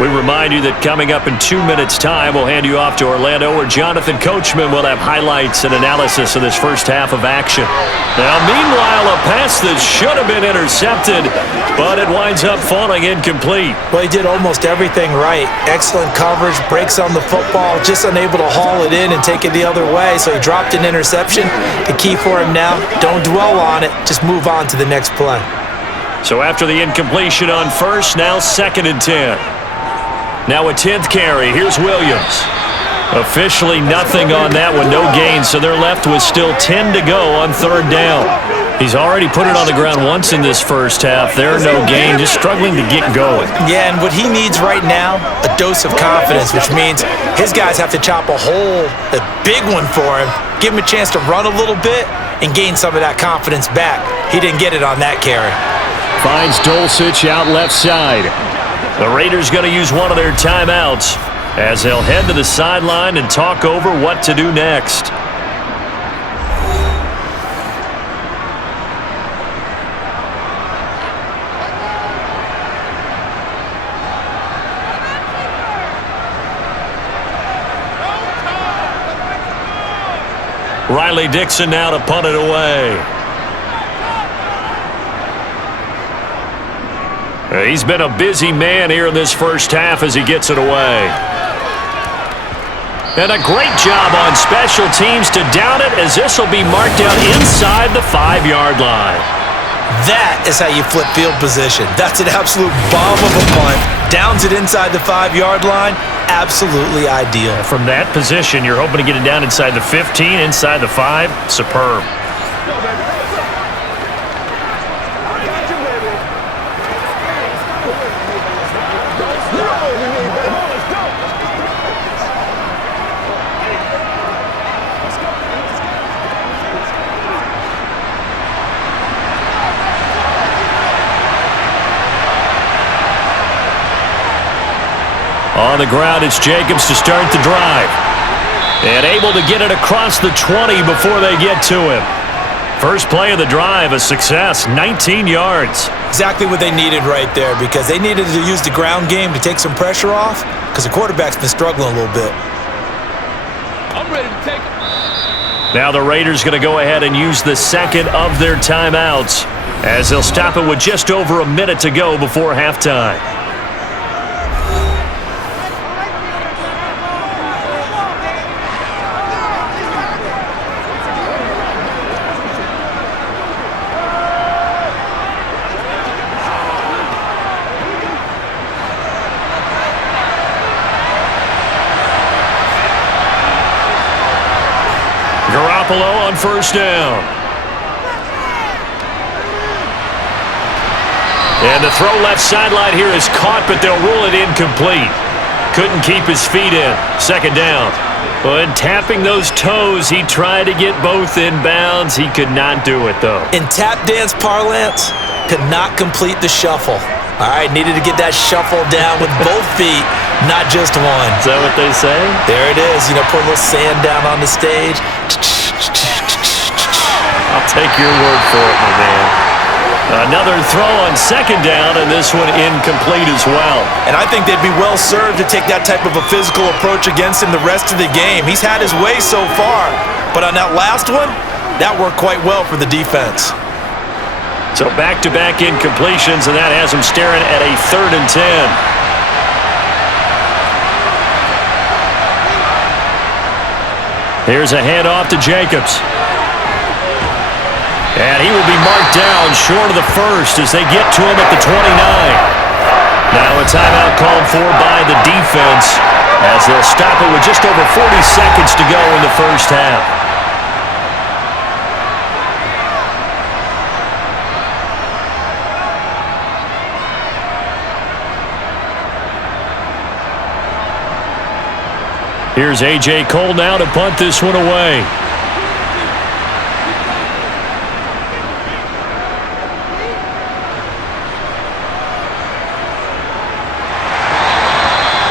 We remind you that coming up in 2 minutes' time, we'll hand you off to Orlando, where Jonathan Coachman will have highlights and analysis of this first half of action. Now, meanwhile, a pass that should have been intercepted, but it winds up falling incomplete. Well, he did almost everything right. Excellent coverage, breaks on the football, just unable to haul it in and take it the other way, so he dropped an interception. The key for him now, don't dwell on it, just move on to the next play. So after the incompletion on first, now 2nd and 10. Now a 10th carry. Here's Williams. Officially nothing on that one. No gain, so they're left with still 10 to go on 3rd down. He's already put it on the ground once in this first half. There, no gain, just struggling to get going. Yeah, and what he needs right now, a dose of confidence, which means his guys have to chop a hole, a big one for him, give him a chance to run a little bit and gain some of that confidence back. He didn't get it on that carry. Finds Dulcich out left side. The Raiders going to use one of their timeouts as they'll head to the sideline and talk over what to do next. Riley Dixon now to punt it away. He's been a busy man here in this first half as he gets it away. And a great job on special teams to down it, as this will be marked out inside the 5-yard line. That is how you flip field position. That's an absolute bomb of a punt. Downs it inside the 5-yard line. Absolutely ideal. From that position, you're hoping to get it down inside the 15, inside the 5. Superb. On the ground, it's Jacobs to start the drive. And able to get it across the 20 before they get to him. First play of the drive, a success, 19 yards. Exactly what they needed right there, because they needed to use the ground game to take some pressure off, because the quarterback's been struggling a little bit. I'm ready to take it. Now the Raiders going to go ahead and use the 2nd of their timeouts, as they'll stop it with just over a minute to go before halftime. On first down. And the throw left sideline here is caught, but they'll rule it incomplete. Couldn't keep his feet in. 2nd down. But tapping those toes, he tried to get both in bounds. He could not do it, though. In tap dance parlance, could not complete the shuffle. All right, needed to get that shuffle down with both feet, not just one. Is that what they say? There it is. You know, put a little sand down on the stage. I'll take your word for it, my man. Another throw on 2nd down, and this one incomplete as well. And I think they'd be well served to take that type of a physical approach against him the rest of the game. He's had his way so far, but on that last one, that worked quite well for the defense. So back-to-back incompletions, and that has him staring at a 3rd and 10. Here's a handoff to Jacobs. And he will be marked down short of the 1st as they get to him at the 29. Now a timeout called for by the defense as they'll stop it with just over 40 seconds to go in the first half. Here's A.J. Cole now to punt this one away.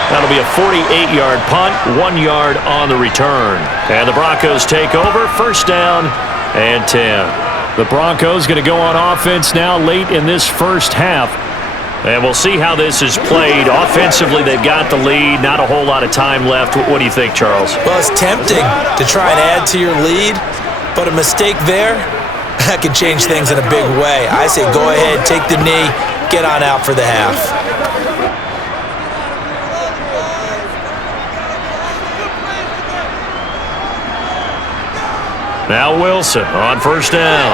That'll It'll be a 48-yard punt, 1 yard on the return. And the Broncos take over, first down and 10. The Broncos going to go on offense now late in this first half. And we'll see how this is played. Offensively, they've got the lead. Not a whole lot of time left. What do you think, Charles? Well, it's tempting to try and add to your lead, but a mistake there, that can change things in a big way. I say go ahead, take the knee, get on out for the half. Now Wilson on first down.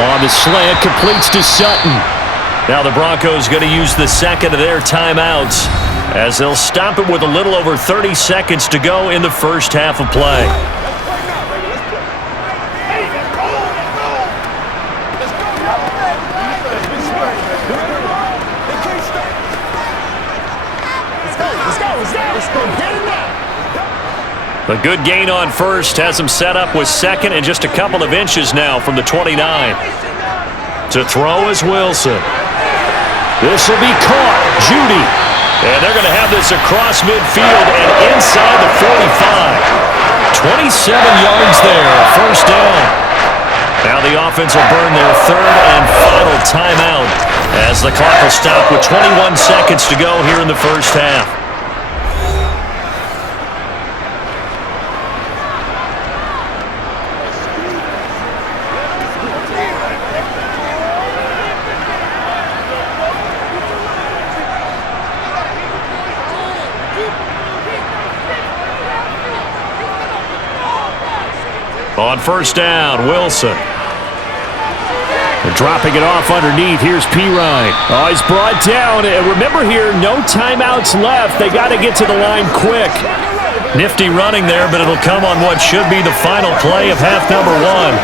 On the slant, completes to Sutton. Now the Broncos going to use the second of their timeouts as they'll stop it with a little over 30 seconds to go in the first half of play. A good gain on first has him set up with second and just a couple of inches now from the 29. To throw is Wilson. This will be caught. Judy. And they're going to have this across midfield and inside the 45. 27 yards there, first down. Now the offense will burn their third and final timeout as the clock will stop with 21 seconds to go here in the first half. On first down, Wilson. And dropping it off underneath, here's Pirine. Oh, he's brought down. And remember here, no timeouts left. They got to get to the line quick. Nifty running there, but it'll come on what should be the final play of half number one.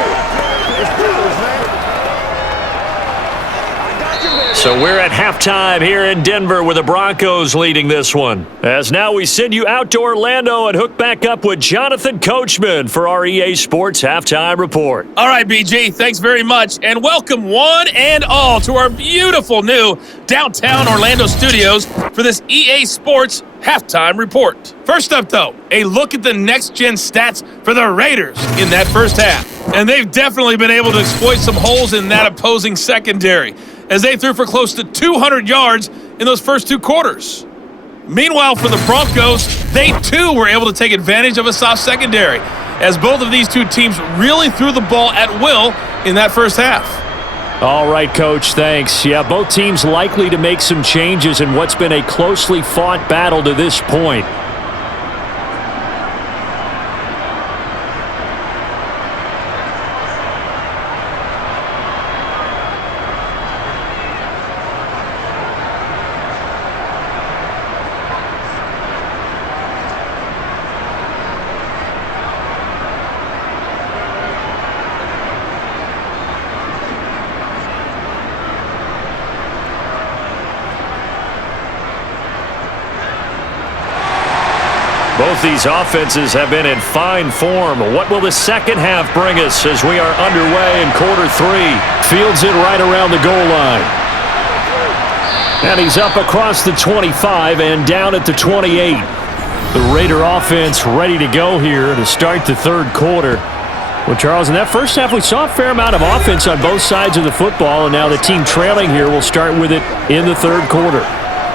So we're at halftime here in Denver with the Broncos leading this one. As now we send you out to Orlando and hook back up with Jonathan Coachman for our EA Sports Halftime Report. All right, BG, thanks very much. And welcome one and all to our beautiful new downtown Orlando studios for this EA Sports Halftime Report. First up, though, a look at the next-gen stats for the Raiders in that first half. And they've definitely been able to exploit some holes in that opposing secondary, as they threw for close to 200 yards in those first two quarters. Meanwhile, for the Broncos, they too were able to take advantage of a soft secondary, as both of these two teams really threw the ball at will in that first half. All right, Coach, thanks. Yeah, both teams likely to make some changes in what's been a closely fought battle to this point. Both these offenses have been in fine form. What will the second half bring us as we are underway in quarter three? Fields it right around the goal line. And he's up across the 25 and down at the 28. The Raider offense ready to go here to start the third quarter. Well, Charles, in that first half, we saw a fair amount of offense on both sides of the football, and now the team trailing here will start with it in the third quarter.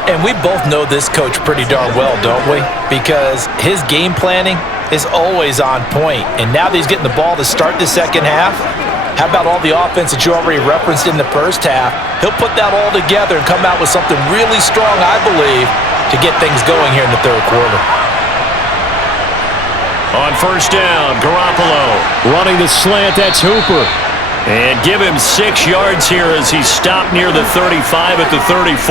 And we both know this coach pretty darn well, don't we? Because his game planning is always on point. And now that he's getting the ball to start the second half, how about all the offense that you already referenced in the first half? He'll put that all together and come out with something really strong, I believe, to get things going here in the third quarter. On first down, Garoppolo running the slant. That's Hooper. And give him 6 yards here as he's stopped near the 35 at the 34.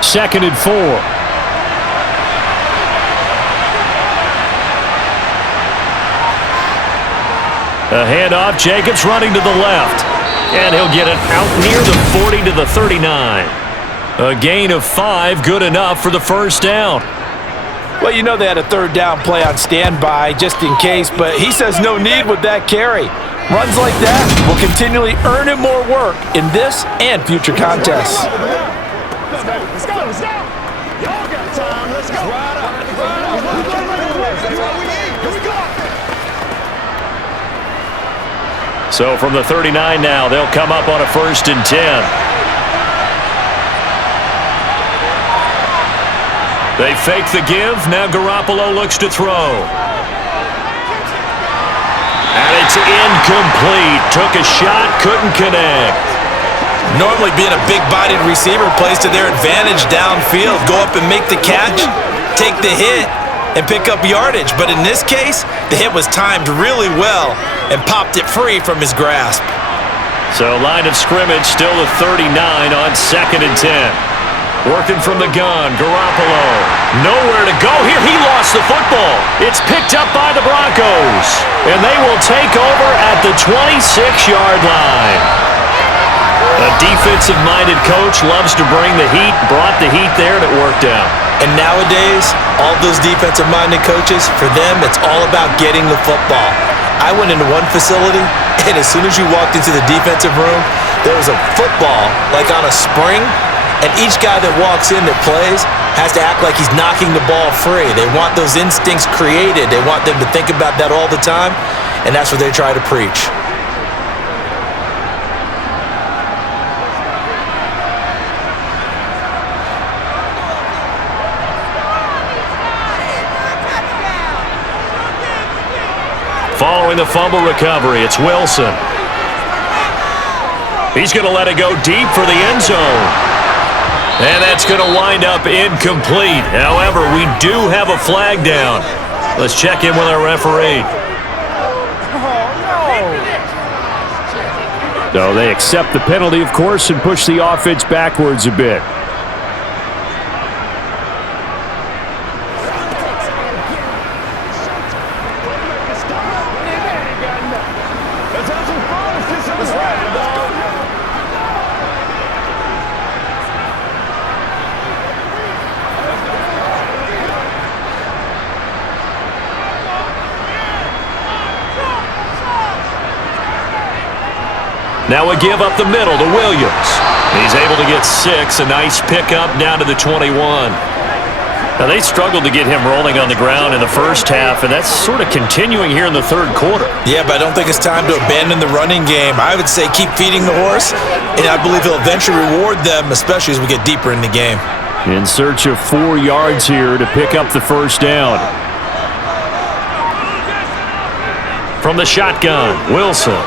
Second and 4. A handoff. Jacobs running to the left. And he'll get it out near the 40 to the 39. A gain of 5, good enough for the first down. Well, you know they had a third down play on standby just in case, but he says no need with that carry. Runs like that will continually earn him more work in this and future contests. Let's go. Y'all got time. Let's go. Ride up. Here we go. So from the 39 now, they'll come up on a 1st and 10. They fake the give. Now Garoppolo looks to throw. And it's incomplete. Took a shot, couldn't connect. Normally being a big-bodied receiver plays to their advantage downfield. Go up and make the catch, take the hit, and pick up yardage. But in this case, the hit was timed really well and popped it free from his grasp. So line of scrimmage still the 39 on 2nd and 10. Working from the gun, Garoppolo. Nowhere to go here. He lost the football. It's picked up by the Broncos. And they will take over at the 26-yard line. A defensive-minded coach loves to bring the heat. Brought the heat there, and it worked out. And nowadays, all those defensive-minded coaches, for them, it's all about getting the football. I went into one facility, and as soon as you walked into the defensive room, there was a football, like on a spring, and each guy that walks in that plays has to act like he's knocking the ball free. They want those instincts created. They want them to think about that all the time, and that's what they try to preach. Following the fumble recovery, it's Wilson. He's going to let it go deep for the end zone. And that's going to wind up incomplete. However, we do have a flag down. Let's check in with our referee. So they accept the penalty, of course, and push the offense backwards a bit. Now a give up the middle to Williams. He's able to get 6. A nice pickup down to the 21. Now they struggled to get him rolling on the ground in the first half, and that's sort of continuing here in the third quarter. Yeah, but I don't think it's time to abandon the running game. I would say keep feeding the horse, and I believe he'll eventually reward them, especially as we get deeper in the game. In search of 4 yards here to pick up the first down. From the shotgun, Wilson.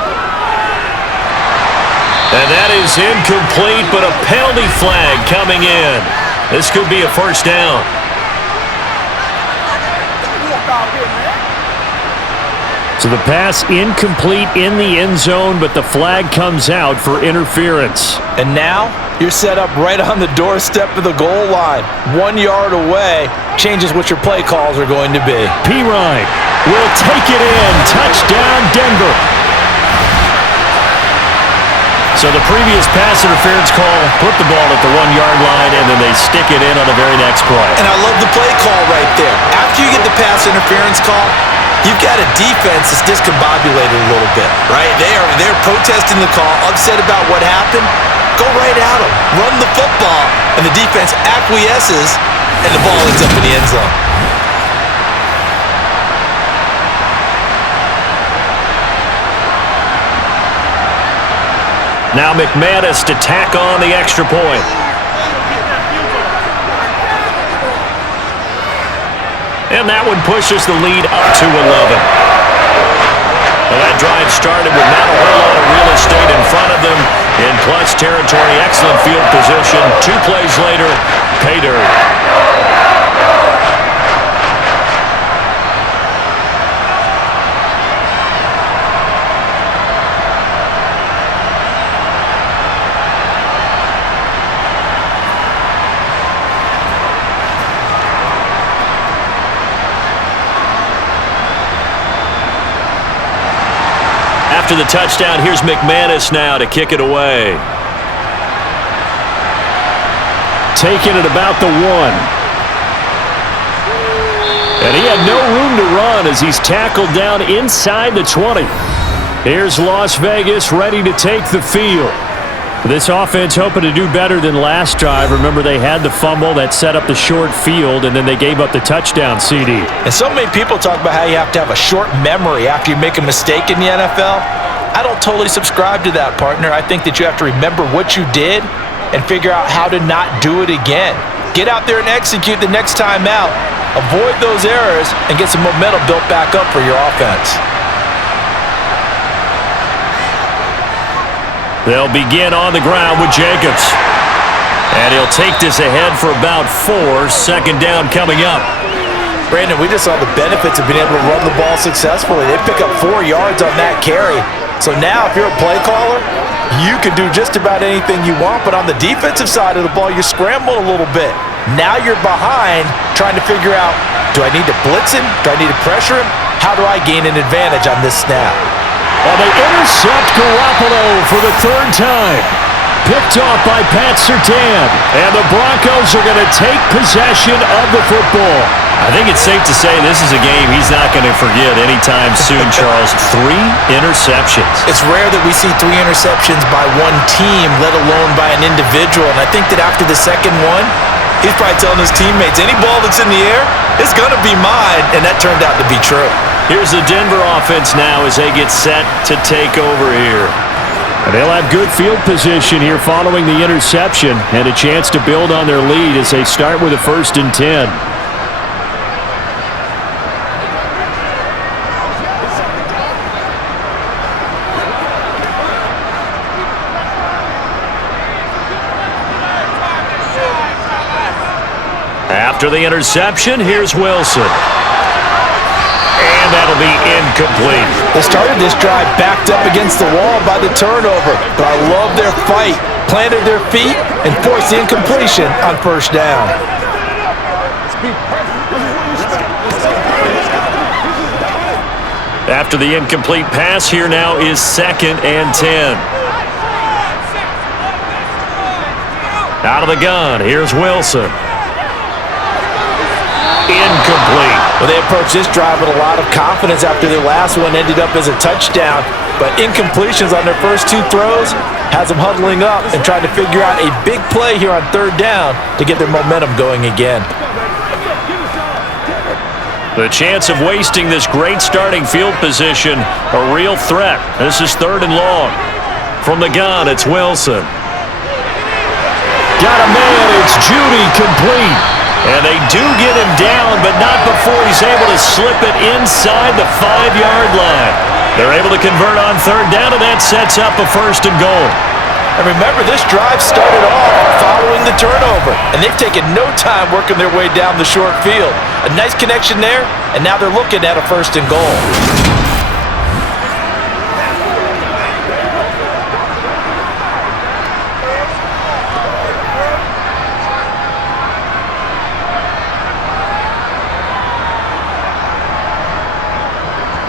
And that is incomplete, but a penalty flag coming in. This could be a first down. So the pass incomplete in the end zone, but the flag comes out for interference. And now you're set up right on the doorstep of the goal line. 1 yard away changes what your play calls are going to be. Pirine will take it in. Touchdown, Denver. So the previous pass interference call put the ball at the 1 yard line, and then they stick it in on the very next play. And I love the play call right there. After you get the pass interference call, you've got a defense that's discombobulated a little bit, right? They're protesting the call, upset about what happened. Go right at them. Run the football, and the defense acquiesces, and the ball ends up in the end zone. Now McManus to tack on the extra point. And that one pushes the lead up to 11. Well, that drive started with not a whole lot of real estate in front of them. In clutch territory, excellent field position. 2 plays later, pay dirt. After the touchdown, here's McManus now to kick it away. Taking it about the 1. And he had no room to run as he's tackled down inside the 20. Here's Las Vegas ready to take the field. This offense hoping to do better than last drive. Remember, they had the fumble that set up the short field, and then they gave up the touchdown CD. And so many people talk about how you have to have a short memory after you make a mistake in the NFL. I don't totally subscribe to that, partner. I think that you have to remember what you did and figure out how to not do it again. Get out there and execute the next time out. Avoid those errors and get some momentum built back up for your offense. They'll begin on the ground with Jacobs. And he'll take this ahead for about 4. Second down coming up. Brandon, we just saw the benefits of being able to run the ball successfully. They pick up 4 yards on that carry. So now if you're a play caller, you can do just about anything you want. But on the defensive side of the ball, you scramble a little bit. Now you're behind trying to figure out, do I need to blitz him? Do I need to pressure him? How do I gain an advantage on this snap? And they intercept Garoppolo for the 3rd time. Picked off by Pat Surtain. And the Broncos are going to take possession of the football. I think it's safe to say this is a game he's not going to forget anytime soon, Charles. 3 interceptions. It's rare that we see 3 interceptions by one team, let alone by an individual. And I think that after the second one, he's probably telling his teammates, any ball that's in the air, it's going to be mine. And that turned out to be true. Here's the Denver offense now as they get set to take over here. And they'll have good field position here following the interception and a chance to build on their lead as they start with a 1st and 10. After the interception, here's Wilson. And that'll be incomplete. They started this drive backed up against the wall by the turnover, but I love their fight. Planted their feet and forced the incompletion on 1st down. After the incomplete pass, here now is 2nd and 10. Out of the gun, here's Wilson. Incomplete. Well, they approached this drive with a lot of confidence after their last one ended up as a touchdown. But incompletions on their first 2 throws has them huddling up and trying to figure out a big play here on 3rd down to get their momentum going again. The chance of wasting this great starting field position, a real threat. This is 3rd and long. From the gun, it's Wilson. Got a man, it's Judy, complete. And they do get him down, but not before he's able to slip it inside the 5-yard line. They're able to convert on 3rd down, and that sets up a 1st and goal. And remember, this drive started off following the turnover, and they've taken no time working their way down the short field. A nice connection there, and now they're looking at a 1st and goal.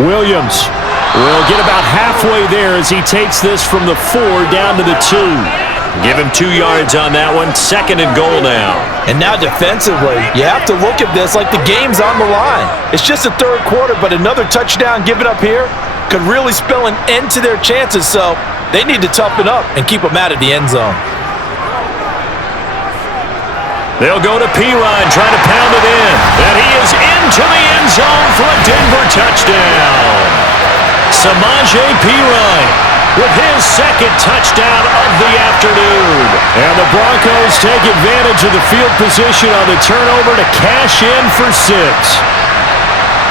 Williams will get about halfway there as he takes this from the 4 down to the 2. Give him 2 yards on that one. 2nd and goal now. And now defensively, you have to look at this like the game's on the line. It's just the 3rd quarter, but another touchdown given up here could really spell an end to their chances, so they need to toughen up and keep them out of the end zone. They'll go to Pirine, trying to pound it in. And he is into the end zone for a Denver touchdown. Samaje Pirine with his 2nd touchdown of the afternoon. And the Broncos take advantage of the field position on the turnover to cash in for 6.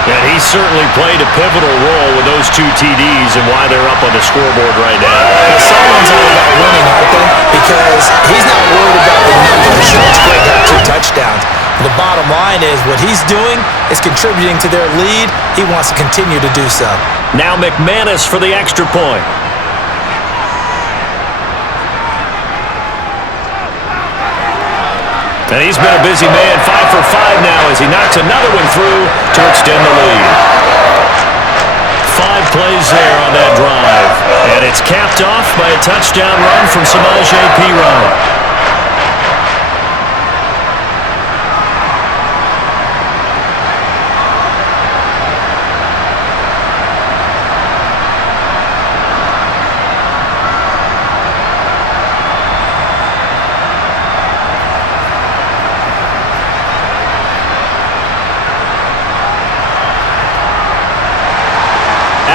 And he certainly played a pivotal role with those 2 TDs and why they're up on the scoreboard right now. Well, someone's all about winning, aren't they? Because he's not worried about the numbers. Sure, it's great to have 2 touchdowns. The bottom line is what he's doing is contributing to their lead. He wants to continue to do so. Now McManus for the extra point. And he's been a busy man, 5 for 5 now as he knocks another one through to extend the lead. 5 plays there on that drive. And it's capped off by a touchdown run from Samaje Pirine.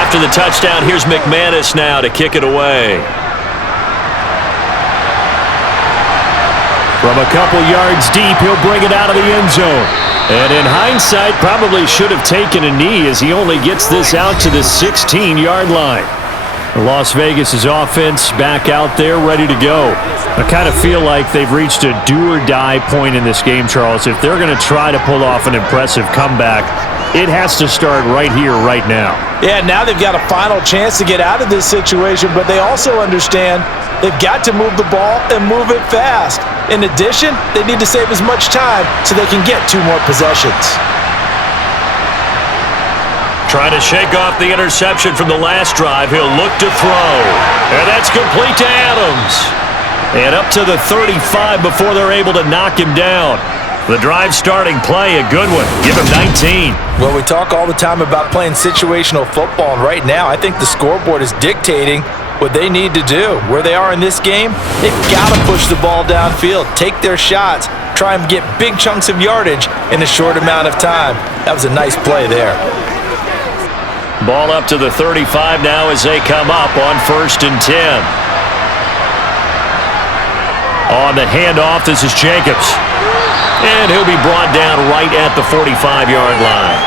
After the touchdown, here's McManus now to kick it away. From a couple yards deep, he'll bring it out of the end zone. And in hindsight, probably should have taken a knee as he only gets this out to the 16-yard line. Las Vegas' offense back out there ready to go. I kind of feel like they've reached a do-or-die point in this game, Charles. If they're going to try to pull off an impressive comeback, it has to start right here, right now. Yeah, now they've got a final chance to get out of this situation, but they also understand they've got to move the ball and move it fast. In addition, they need to save as much time so they can get 2 more possessions. Trying to shake off the interception from the last drive. He'll look to throw. And that's complete to Adams. And up to the 35 before they're able to knock him down. The drive starting play, a good one. Give him 19. Well, we talk all the time about playing situational football, and right now I think the scoreboard is dictating what they need to do. Where they are in this game, they've got to push the ball downfield, take their shots, try and get big chunks of yardage in a short amount of time. That was a nice play there. Ball up to the 35 now as they come up on 1st and 10. On the handoff, this is Jacobs. And he'll be brought down right at the 45-yard line.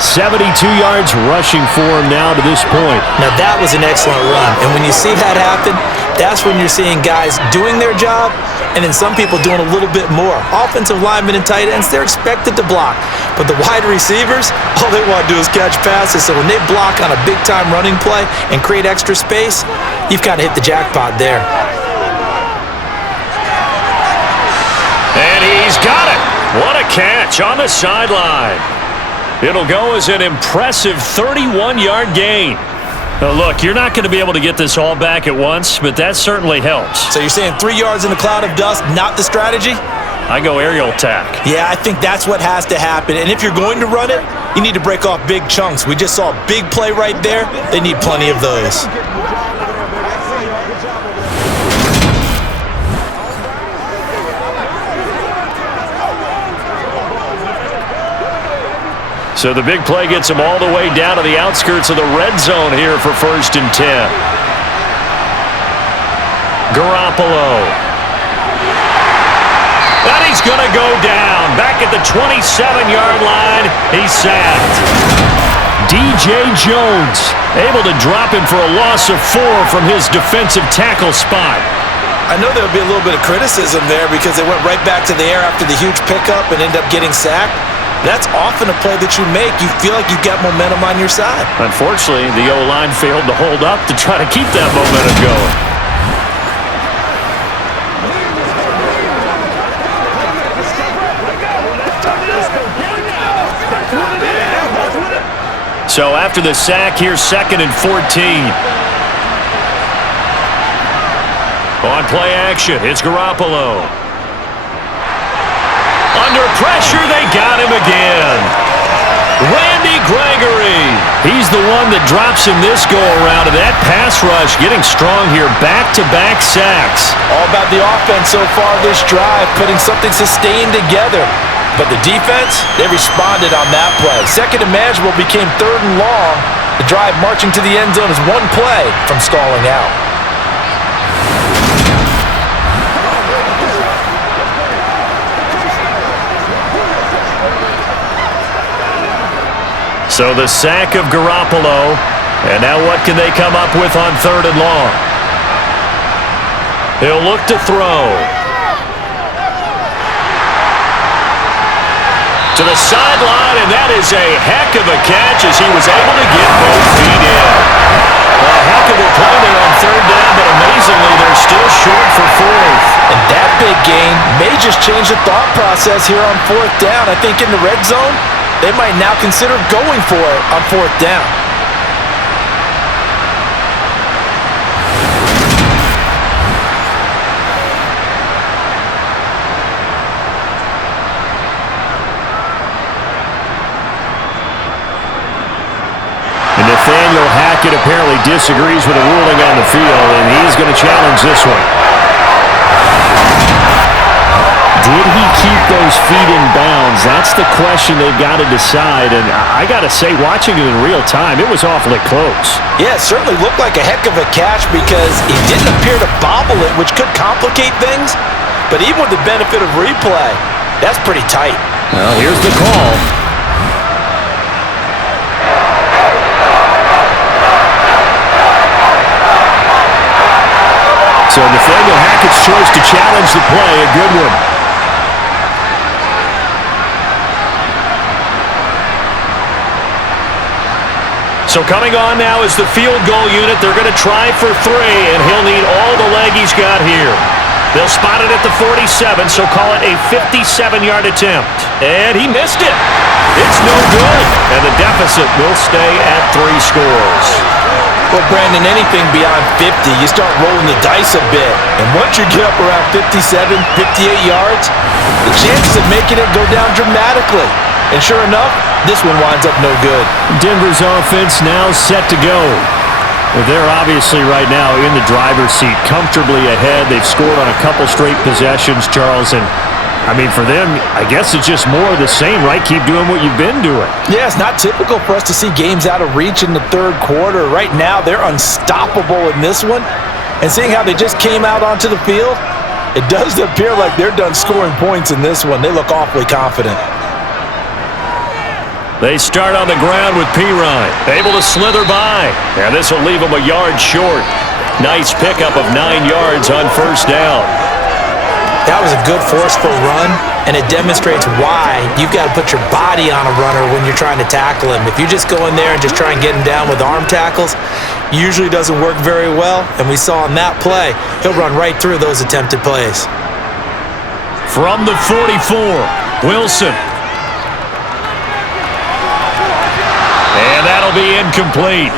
72 yards rushing for him now to this point. Now that was an excellent run, and when you see that happen, that's when you're seeing guys doing their job and then some people doing a little bit more. Offensive linemen and tight ends, they're expected to block, but the wide receivers, all they want to do is catch passes. So when they block on a big-time running play and create extra space, you've kind of hit the jackpot there. And he's got it. What a catch on the sideline. It'll go as an impressive 31-yard gain. Now look, you're not going to be able to get this all back at once, but that certainly helps. So you're saying 3 yards in a cloud of dust, not the strategy? I go aerial attack. Yeah, I think that's what has to happen. And if you're going to run it, you need to break off big chunks. We just saw a big play right there. They need plenty of those. So the big play gets him all the way down to the outskirts of the red zone here for 1st and 10. Garoppolo. And he's going to go down. Back at the 27-yard line, he's sacked. DJ Jones able to drop him for a loss of 4 from his defensive tackle spot. I know there'll be a little bit of criticism there because they went right back to the air after the huge pickup and ended up getting sacked. That's often a play that you make. You feel like you've got momentum on your side. Unfortunately, the O-line failed to hold up to try to keep that momentum going. So after the sack, here's 2nd and 14. On play action, it's Garoppolo. Under pressure, they got him again. Randy Gregory. He's the one that drops him this go-around, and that pass rush getting strong here. Back-to-back sacks. All about the offense so far this drive, putting something sustained together. But the defense, they responded on that play. 2nd and manageable became 3rd and long. The drive marching to the end zone is one play from stalling out. So the sack of Garoppolo, and now what can they come up with on 3rd and long? He'll look to throw. To the sideline, and that is a heck of a catch as he was able to get both feet in. A heck of a play there on 3rd down, but amazingly, they're still short for 4th. And that big gain may just change the thought process here on 4th down. I think in the red zone, they might now consider going for it on 4th down. And Nathaniel Hackett apparently disagrees with the ruling on the field, and he's going to challenge this one. Did he keep those feet in bounds? That's the question they've got to decide. And I got to say, watching it in real time, it was awfully close. Yeah, it certainly looked like a heck of a catch because he didn't appear to bobble it, which could complicate things. But even with the benefit of replay, that's pretty tight. Well, here's the call. So Nathaniel Hackett's choice to challenge the play, a good one. So coming on now is the field goal unit. They're going to try for 3, and he'll need all the leg he's got here. They'll spot it at the 47, so call it a 57-yard attempt. And he missed it. It's no good. And the deficit will stay at 3 scores. Well, Brandon, anything beyond 50, you start rolling the dice a bit. And once you get up around 57, 58 yards, the chances of making it go down dramatically. And sure enough, this one winds up no good. Denver's offense now set to go. They're obviously right now in the driver's seat, comfortably ahead. They've scored on a couple straight possessions, Charles. And, I mean, for them, I guess it's just more of the same, right? Keep doing what you've been doing. Yeah, it's not typical for us to see games out of reach in the third quarter. Right now, they're unstoppable in this one. And seeing how they just came out onto the field, it does appear like they're done scoring points in this one. They look awfully confident. They start on the ground with Pirine, able to slither by, and this will leave them a yard short. Nice pickup of 9 yards on first down. That was a good forceful run, and it demonstrates why you've got to put your body on a runner when you're trying to tackle him. If you just go in there and just try and get him down with arm tackles, usually doesn't work very well, and we saw in that play, he'll run right through those attempted plays. From the 44, Wilson. And that'll be incomplete.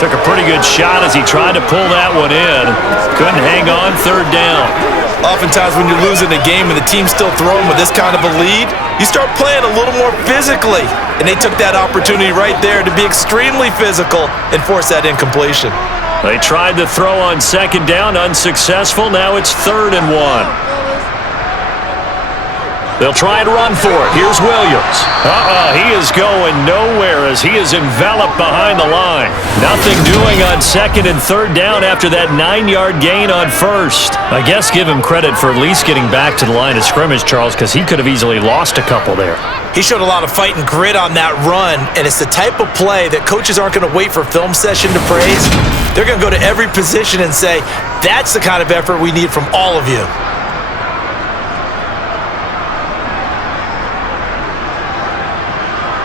Took a pretty good shot as he tried to pull that one in. Couldn't hang on, third down. Oftentimes when you're losing a game and the team's still throwing with this kind of a lead, you start playing a little more physically. And they took that opportunity right there to be extremely physical and force that incompletion. They tried to throw on second down, unsuccessful. Now it's 3rd and 1. They'll try and run for it. Here's Williams. He is going nowhere as he is enveloped behind the line. Nothing doing on 2nd and 3rd down after that 9-yard gain on 1st. I guess give him credit for at least getting back to the line of scrimmage, Charles, because he could have easily lost a couple there. He showed a lot of fight and grit on that run, and it's the type of play that coaches aren't going to wait for film session to praise. They're going to go to every position and say, that's the kind of effort we need from all of you.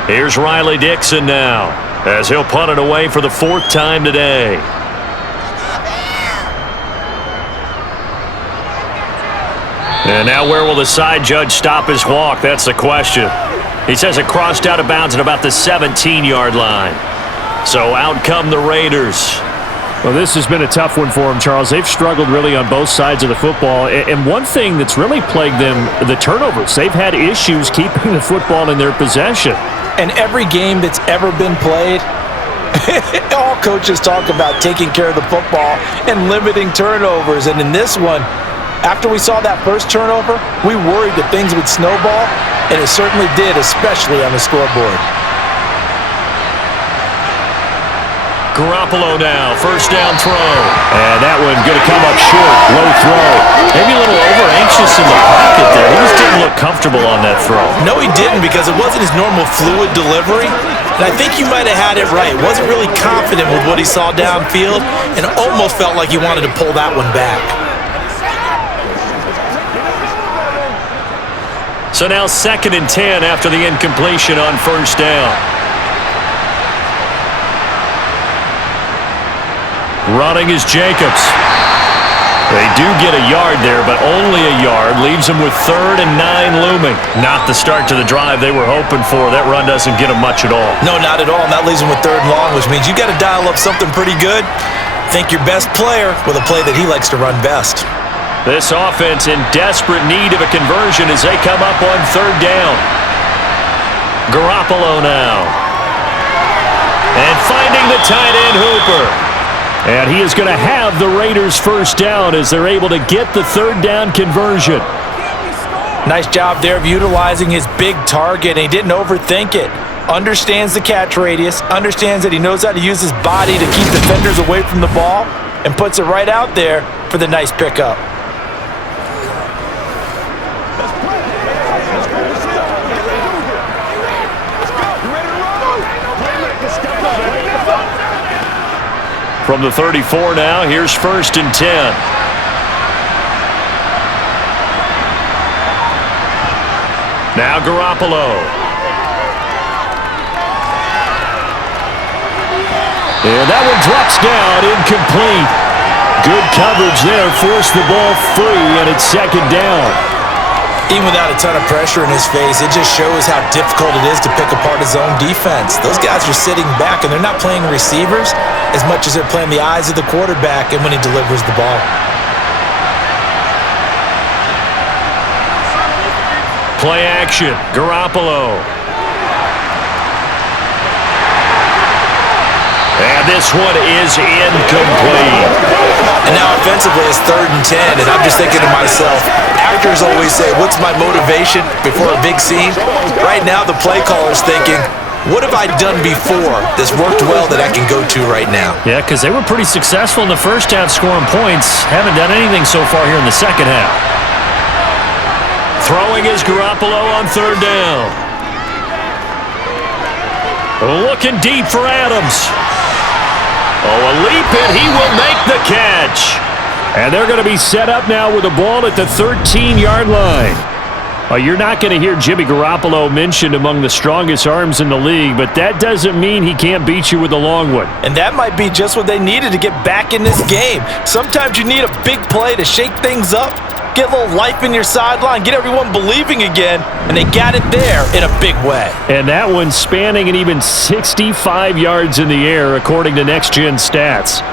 Here's Riley Dixon now, as he'll punt it away for the 4th time today. And now where will the side judge stop his walk? That's the question. He says it crossed out of bounds at about the 17-yard line. So out come the Raiders. Well, this has been a tough one for them, Charles. They've struggled really on both sides of the football. And one thing that's really plagued them, the turnovers. They've had issues keeping the football in their possession. And every game that's ever been played, all coaches talk about taking care of the football and limiting turnovers. And in this one, after we saw that first turnover, we worried that things would snowball, and it certainly did, especially on the scoreboard. Garoppolo now, first down throw. And that one going to come up short, low throw. Maybe a little over-anxious in the pocket there. He just didn't look comfortable on that throw. No, he didn't, because it wasn't his normal fluid delivery. And I think you might have had it right. Wasn't really confident with what he saw downfield and almost felt like he wanted to pull that one back. So now 2nd and 10 after the incompletion on first down. Running is Jacobs. They do get a yard there, but only a yard. Leaves them with 3rd and 9 looming. Not the start to the drive they were hoping for. That run doesn't get them much at all. No, not at all. And that leaves them with 3rd and long, which means you got to dial up something pretty good. Think your best player with a play that he likes to run best. This offense in desperate need of a conversion as they come up on 3rd down. Garoppolo now. And finding the tight end Hooper. And he is going to have the Raiders first down as they're able to get the 3rd down conversion. Nice job there of utilizing his big target, and he didn't overthink it. Understands the catch radius, understands that he knows how to use his body to keep defenders away from the ball, and puts it right out there for the nice pickup. From the 34 now, here's 1st and 10. Now Garoppolo. And that one drops down, incomplete. Good coverage there, forced the ball free, and it's 2nd down. Even without a ton of pressure in his face, it just shows how difficult it is to pick apart his own defense. Those guys are sitting back, and they're not playing receivers as much as they're playing the eyes of the quarterback and when he delivers the ball. Play action, Garoppolo. And this one is incomplete. And now offensively it's 3rd and 10, and I'm just thinking to myself, actors always say, what's my motivation before a big scene? Right now the play caller's thinking, what have I done before that's worked well that I can go to right now? Yeah, because they were pretty successful in the first half scoring points. Haven't done anything so far here in the second half. Throwing is Garoppolo on 3rd down. Looking deep for Adams. Oh, a leap, and he will make the catch. And they're going to be set up now with the ball at the 13-yard line. You're not going to hear Jimmy Garoppolo mentioned among the strongest arms in the league, but that doesn't mean he can't beat you with a long one. And that might be just what they needed to get back in this game. Sometimes you need a big play to shake things up, get a little life in your sideline, get everyone believing again, and they got it there in a big way. And that one spanning an even 65 yards in the air, according to Next Gen Stats.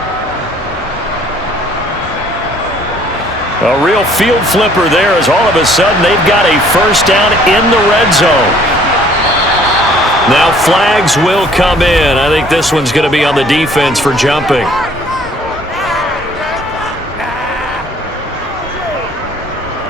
A real field flipper there, as all of a sudden they've got a 1st down in the red zone. Now flags will come in. I think this one's going to be on the defense for jumping.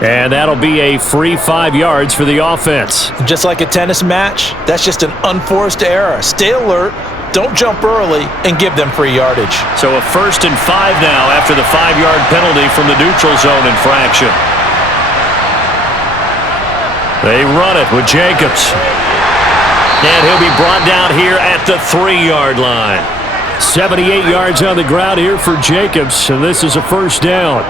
And that'll be a free 5 yards for the offense. Just like a tennis match, that's just an unforced error. Stay alert, don't jump early, and give them free yardage. So a 1st and 5 now after the 5-yard penalty from the neutral zone infraction. They run it with Jacobs. And he'll be brought down here at the 3-yard line. 78 yards on the ground here for Jacobs, and this is a 1st down.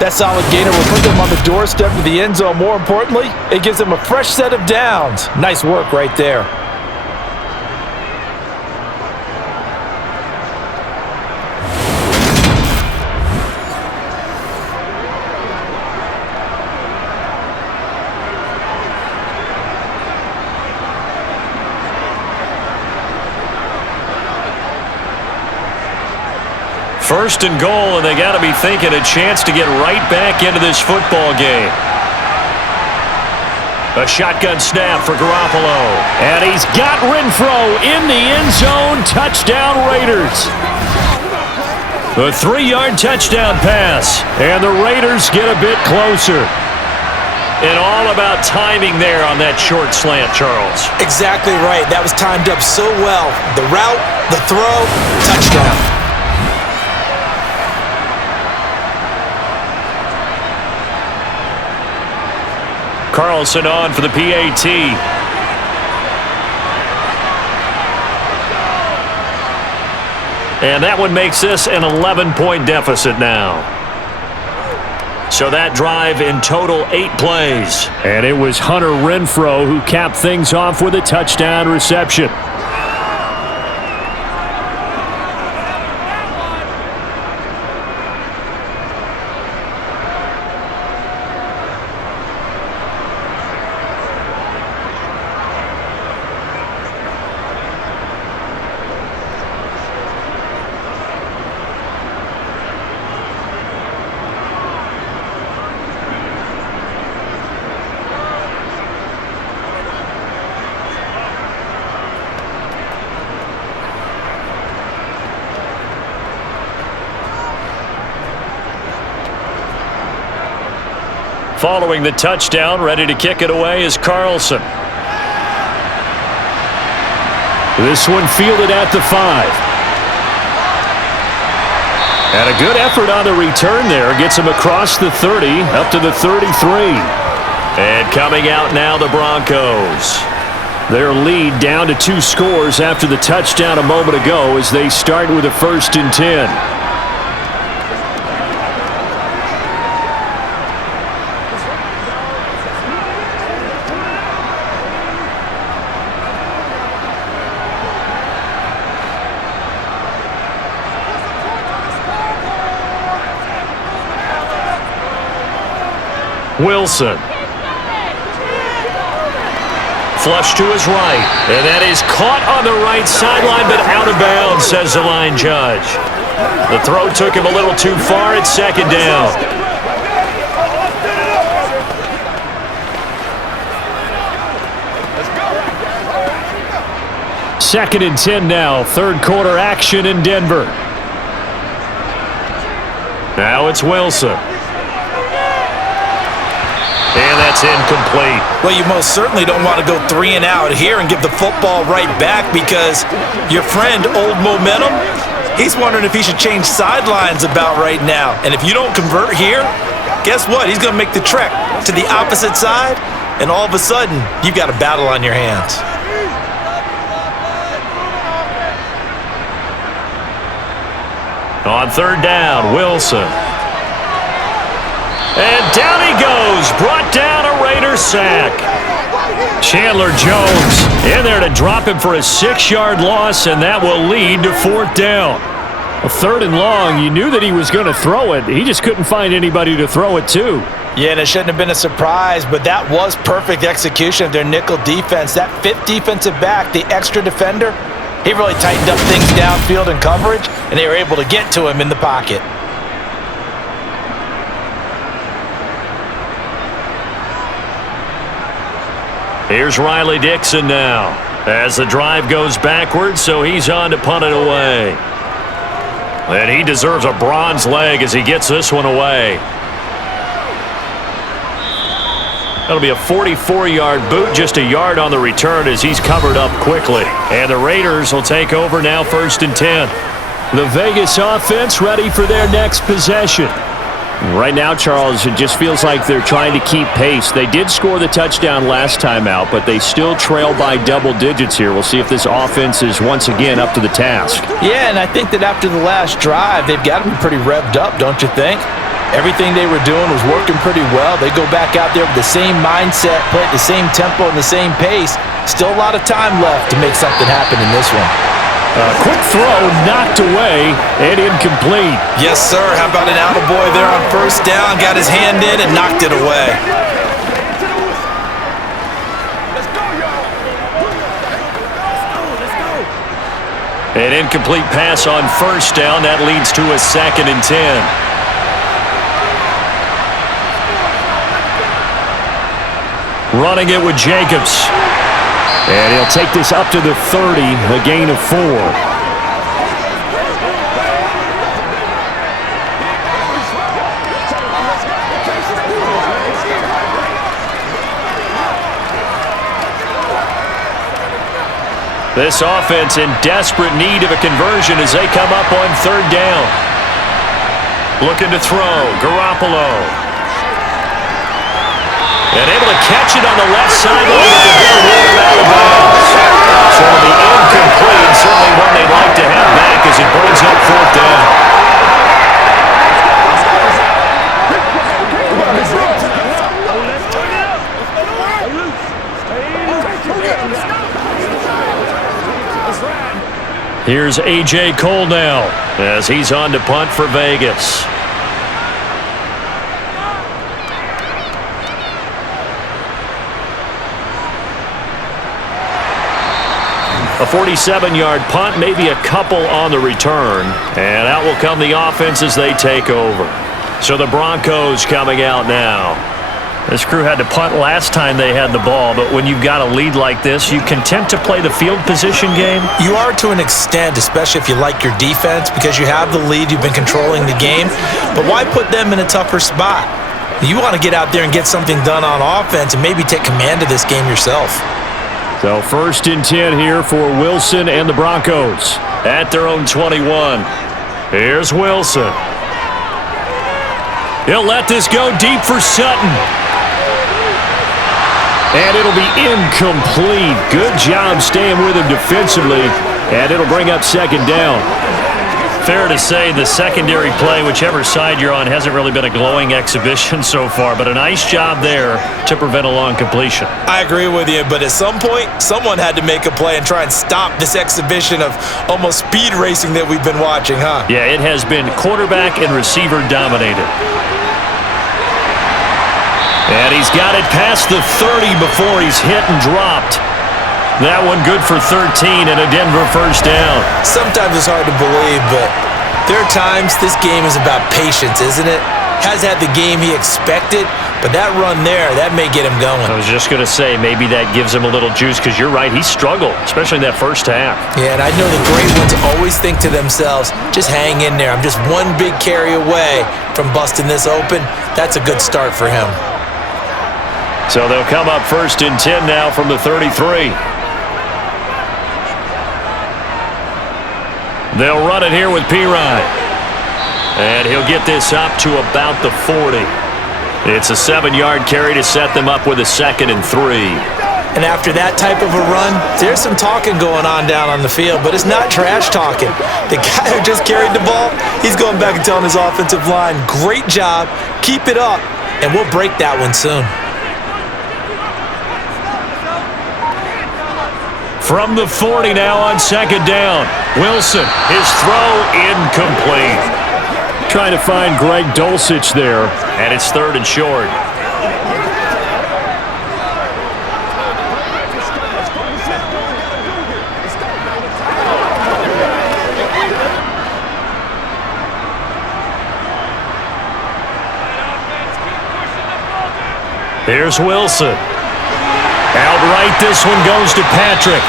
That solid gainer will put them on the doorstep of the end zone. More importantly, it gives them a fresh set of downs. Nice work right there. First and goal, and they got to be thinking a chance to get right back into this football game. A shotgun snap for Garoppolo. And he's got Renfro in the end zone. Touchdown Raiders. The 3-yard touchdown pass. And the Raiders get a bit closer. And all about timing there on that short slant, Charles. Exactly right. That was timed up so well. The route, the throw, touchdown. Carlson on for the PAT. And that one makes this an 11-point deficit now. So that drive in total 8 plays. And it was Hunter Renfro who capped things off with a touchdown reception. Following the touchdown, ready to kick it away is Carlson. This one fielded at the 5. And a good effort on the return there. Gets him across the 30, up to the 33. And coming out now, the Broncos. Their lead down to 2 scores after the touchdown a moment ago as they start with a 1st and 10. Wilson. Flush to his right. And that is caught on the right sideline, but out of bounds, says the line judge. The throw took him a little too far. It's 2nd down. Second and 10 now. 3rd quarter action in Denver. Now it's Wilson. And that's incomplete. Well, you most certainly don't want to go 3 and out here and give the football right back because your friend, Old Momentum, he's wondering if he should change sidelines about right now. And if you don't convert here, guess what? He's going to make the trek to the opposite side, and all of a sudden, you've got a battle on your hands. On 3rd down, Wilson. And down he goes, brought down a Raider sack. Chandler Jones in there to drop him for a 6-yard loss, and that will lead to 4th down. A 3rd and long, you knew that he was going to throw it. He just couldn't find anybody to throw it to. Yeah, and it shouldn't have been a surprise, but that was perfect execution of their nickel defense. That 5th defensive back, the extra defender, he really tightened up things downfield in coverage, and they were able to get to him in the pocket. Here's Riley Dixon now as the drive goes backwards, so he's on to punt it away. And he deserves a bronze leg as he gets this one away. That'll be a 44-yard boot, just a yard on the return as he's covered up quickly. And the Raiders will take over now, 1st and 10. The Vegas offense ready for their next possession. Right now, Charles, it just feels like they're trying to keep pace. They did score the touchdown last time out, but they still trail by double digits here. We'll see if this offense is once again up to the task. Yeah, and I think that after the last drive, they've got to be pretty revved up, don't you think? Everything they were doing was working pretty well. They go back out there with the same mindset, play at the same tempo and the same pace. Still a lot of time left to make something happen in this one. Quick throw, knocked away, and incomplete. Yes, sir. How about an attaboy there on 1st down? Got his hand in and knocked it away. An incomplete pass on 1st down. That leads to a 2nd and 10. Running it with Jacobs. And he'll take this up to the 30, a gain of 4. This offense in desperate need of a conversion as they come up on 3rd down. Looking to throw, Garoppolo. And able to catch it on the left sideline, out of bounds. So it'll be incomplete, certainly one they'd like to have back as it brings up 4th down. Here's A.J. Cole now as he's on to punt for Vegas. A 47-yard punt, maybe a couple on the return. And out will come the offense as they take over. So the Broncos coming out now. This crew had to punt last time they had the ball, but when you've got a lead like this, you content to play the field position game? You are to an extent, especially if you like your defense, because you have the lead, you've been controlling the game. But why put them in a tougher spot? You want to get out there and get something done on offense and maybe take command of this game yourself. So 1st and 10 here for Wilson and the Broncos at their own 21. Here's Wilson. He'll let this go deep for Sutton. And it'll be incomplete. Good job staying with him defensively, and it'll bring up 2nd down. Fair to say the secondary play, whichever side you're on, hasn't really been a glowing exhibition so far, but a nice job there to prevent a long completion. I agree with you, but at some point, someone had to make a play and try and stop this exhibition of almost speed racing that we've been watching, huh? Yeah, it has been quarterback and receiver dominated. And he's got it past the 30 before he's hit and dropped. That one good for 13 and a Denver 1st down. Sometimes it's hard to believe, but there are times this game is about patience, isn't it? Has had the game he expected, but that run there, that may get him going. I was just going to say, maybe that gives him a little juice, because you're right, he struggled, especially in that 1st half. Yeah, and I know the great ones always think to themselves, just hang in there. I'm just one big carry away from busting this open. That's a good start for him. So they'll come up 1st and 10 now from the 33. They'll run it here with Pirine. And he'll get this up to about the 40. It's a 7-yard carry to set them up with a 2nd and 3. And after that type of a run, there's some talking going on down on the field, but it's not trash talking. The guy who just carried the ball, he's going back and telling his offensive line, great job, keep it up, and we'll break that one soon. From the 40 now on 2nd down. Wilson, his throw incomplete. Trying to find Greg Dulcich there. And it's 3rd and short. Here's Wilson. Outright, this one goes to Patrick.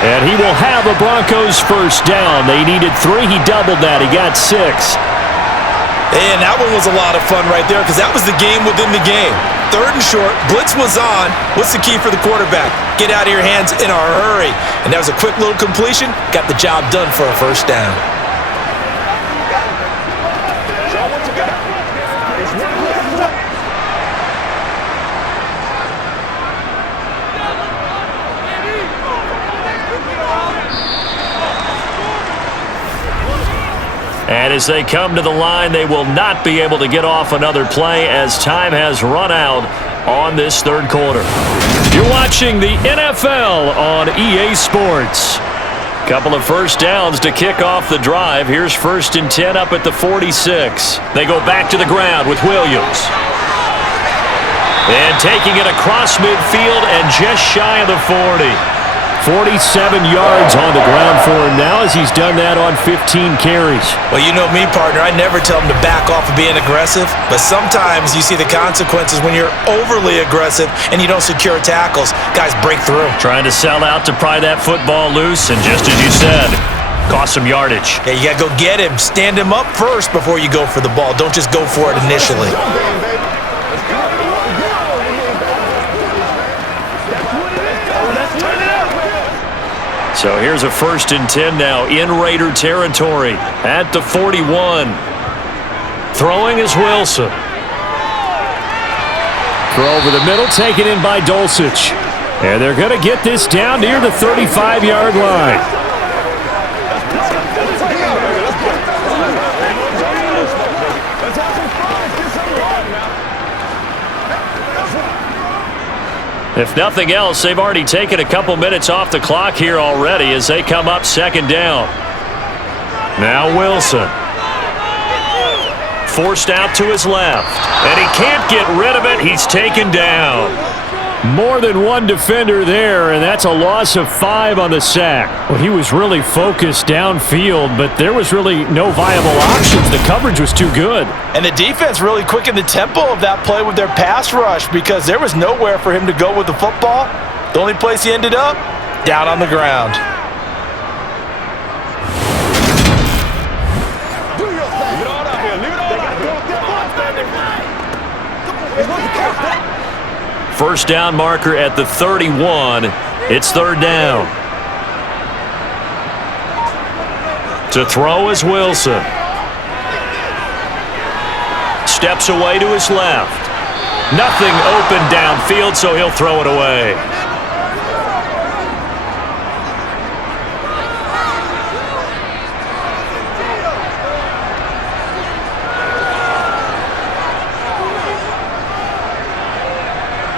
And he will have a Broncos 1st down. They needed 3. He doubled that. He got 6. And that one was a lot of fun right there because that was the game within the game. 3rd and short. Blitz was on. What's the key for the quarterback? Get out of your hands in a hurry. And that was a quick little completion. Got the job done for a 1st down. And as they come to the line, they will not be able to get off another play as time has run out on this 3rd quarter. You're watching the NFL on EA Sports. Couple of 1st downs to kick off the drive. Here's 1st and 10 up at the 46. They go back to the ground with Williams. And taking it across midfield and just shy of the 40. 47 yards on the ground for him now as he's done that on 15 carries. Well, you know me, partner. I never tell him to back off of being aggressive, but sometimes you see the consequences when you're overly aggressive and you don't secure tackles. Guys break through. Trying to sell out to pry that football loose, and just as you said, cost some yardage. Yeah, you got to go get him. Stand him up first before you go for the ball. Don't just go for it initially. So here's a 1st and 10 now in Raider territory at the 41. Throwing is Wilson. Throw over the middle, taken in by Dulcich. And they're going to get this down near the 35-yard line. If nothing else, they've already taken a couple minutes off the clock here already as they come up 2nd down. Now Wilson. Forced out to his left. And he can't get rid of it. He's taken down. More than one defender there, and that's a loss of 5 on the sack. Well, he was really focused downfield, but there was really no viable options. The coverage was too good. And the defense really quickened the tempo of that play with their pass rush because there was nowhere for him to go with the football. The only place he ended up, down on the ground. first down marker at the 31. It's third down. To throw is Wilson. Steps away to his left. Nothing open downfield, so he'll throw it away.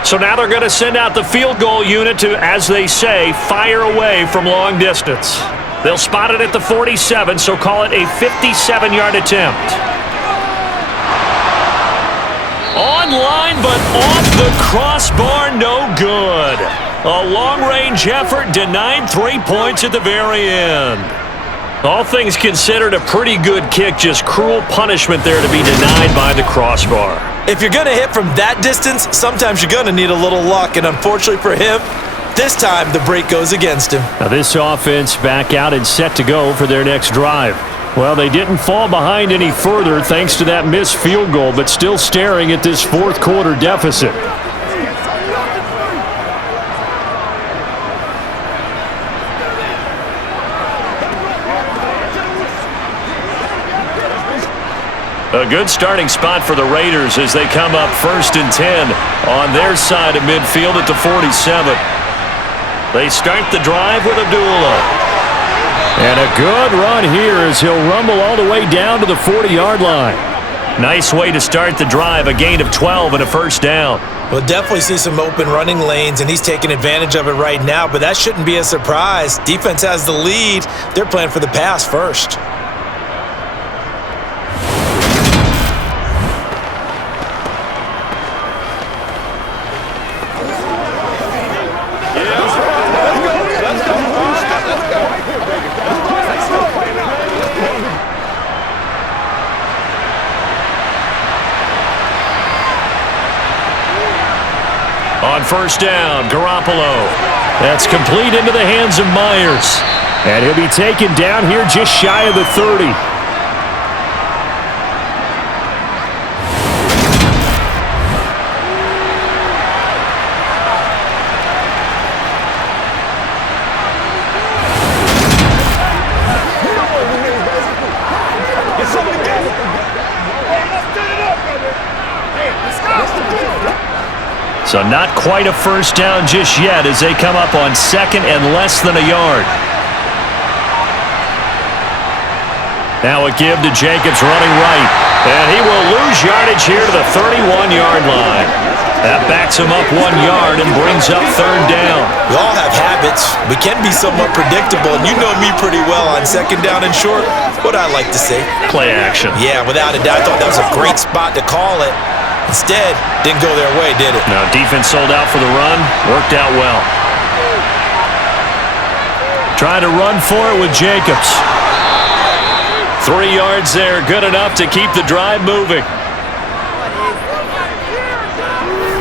So now they're going to send out the field goal unit to, as they say, fire away from long distance. They'll spot it at the 47, so call it a 57-yard attempt. Online, but off the crossbar, no good. A long-range effort denied 3 points at the very end. All things considered, a pretty good kick, just cruel punishment there to be denied by the crossbar. If you're going to hit from that distance, sometimes you're going to need a little luck, and unfortunately for him, this time the break goes against him. Now this offense back out and set to go for their next drive. Well, they didn't fall behind any further thanks to that missed field goal, but still staring at this fourth quarter deficit. A good starting spot for the Raiders as they come up 1st and 10 on their side of midfield at the 47. They start the drive with Abdullah. And a good run here as he'll rumble all the way down to the 40-yard line. Nice way to start the drive, a gain of 12 and a first down. We'll definitely see some open running lanes, and he's taking advantage of it right now, but that shouldn't be a surprise. Defense has the lead. They're playing for the pass first. On first down, Garoppolo. That's complete into the hands of Myers. And he'll be taken down here just shy of the 30. So not quite a first down just yet as they come up on 2nd and less than a yard. Now a give to Jacobs running right. And he will lose yardage here to the 31-yard line. That backs him up 1 yard and brings up third down. We all have habits. We can be somewhat predictable, and you know me pretty well on 2nd down and short. What I like to say. Play action. Yeah, without a doubt. I thought that was a great spot to call it. Instead, didn't go their way, did it? Now, defense sold out for the run. Worked out well. Trying to run for it with Jacobs. 3 yards there. Good enough to keep the drive moving.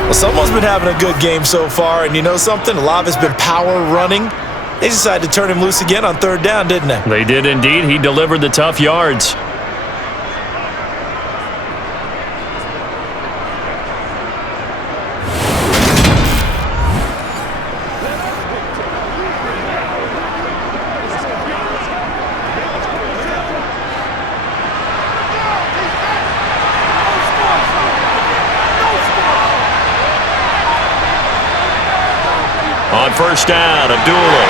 Well, someone's been having a good game so far, and you know something? A lot of it's been power running. They decided to turn him loose again on 3rd down, didn't they? They did indeed. He delivered the tough yards. On first down, Abdullah.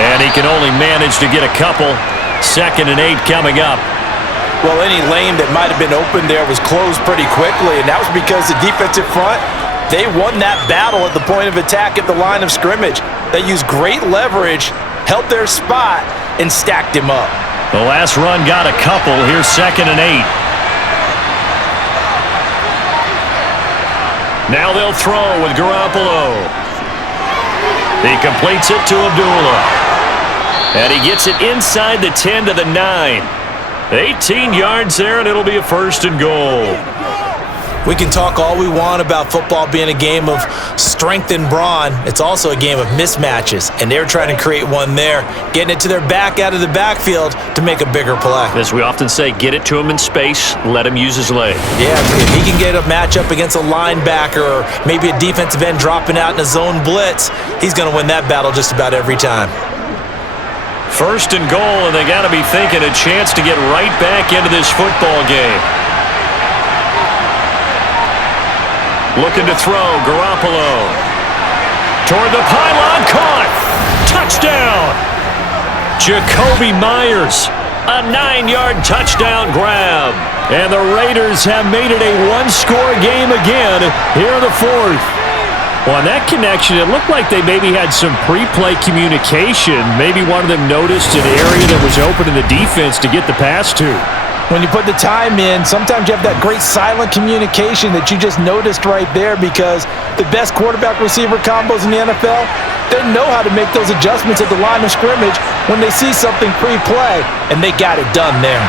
And he can only manage to get a couple. 2nd and 8 coming up. Well, any lane that might have been open there was closed pretty quickly, and that was because the defensive front, they won that battle at the point of attack at the line of scrimmage. They used great leverage, held their spot, and stacked him up. The last run got a couple. Here's 2nd and 8. Now they'll throw with Garoppolo. He completes it to Abdullah. And he gets it inside the 10 to the 9. 18 yards there, and it'll be a 1st and goal. We can talk all we want about football being a game of strength and brawn. It's also a game of mismatches, and they're trying to create one there, getting it to their back out of the backfield to make a bigger play. As we often say, get it to him in space, let him use his leg. Yeah, if he can get a matchup against a linebacker or maybe a defensive end dropping out in a zone blitz, he's going to win that battle just about every time. First and goal, and they got to be thinking a chance to get right back into this football game. Looking to throw, Garoppolo. Toward the pylon, caught. Touchdown. Jacoby Myers, a 9-yard touchdown grab. And the Raiders have made it a one-score game again here in the fourth. Well, on that connection, it looked like they maybe had some pre-play communication. Maybe one of them noticed an area that was open in the defense to get the pass to. When you put the time in, sometimes you have that great silent communication that you just noticed right there, because the best quarterback-receiver combos in the NFL, they know how to make those adjustments at the line of scrimmage when they see something pre-play, and they got it done there.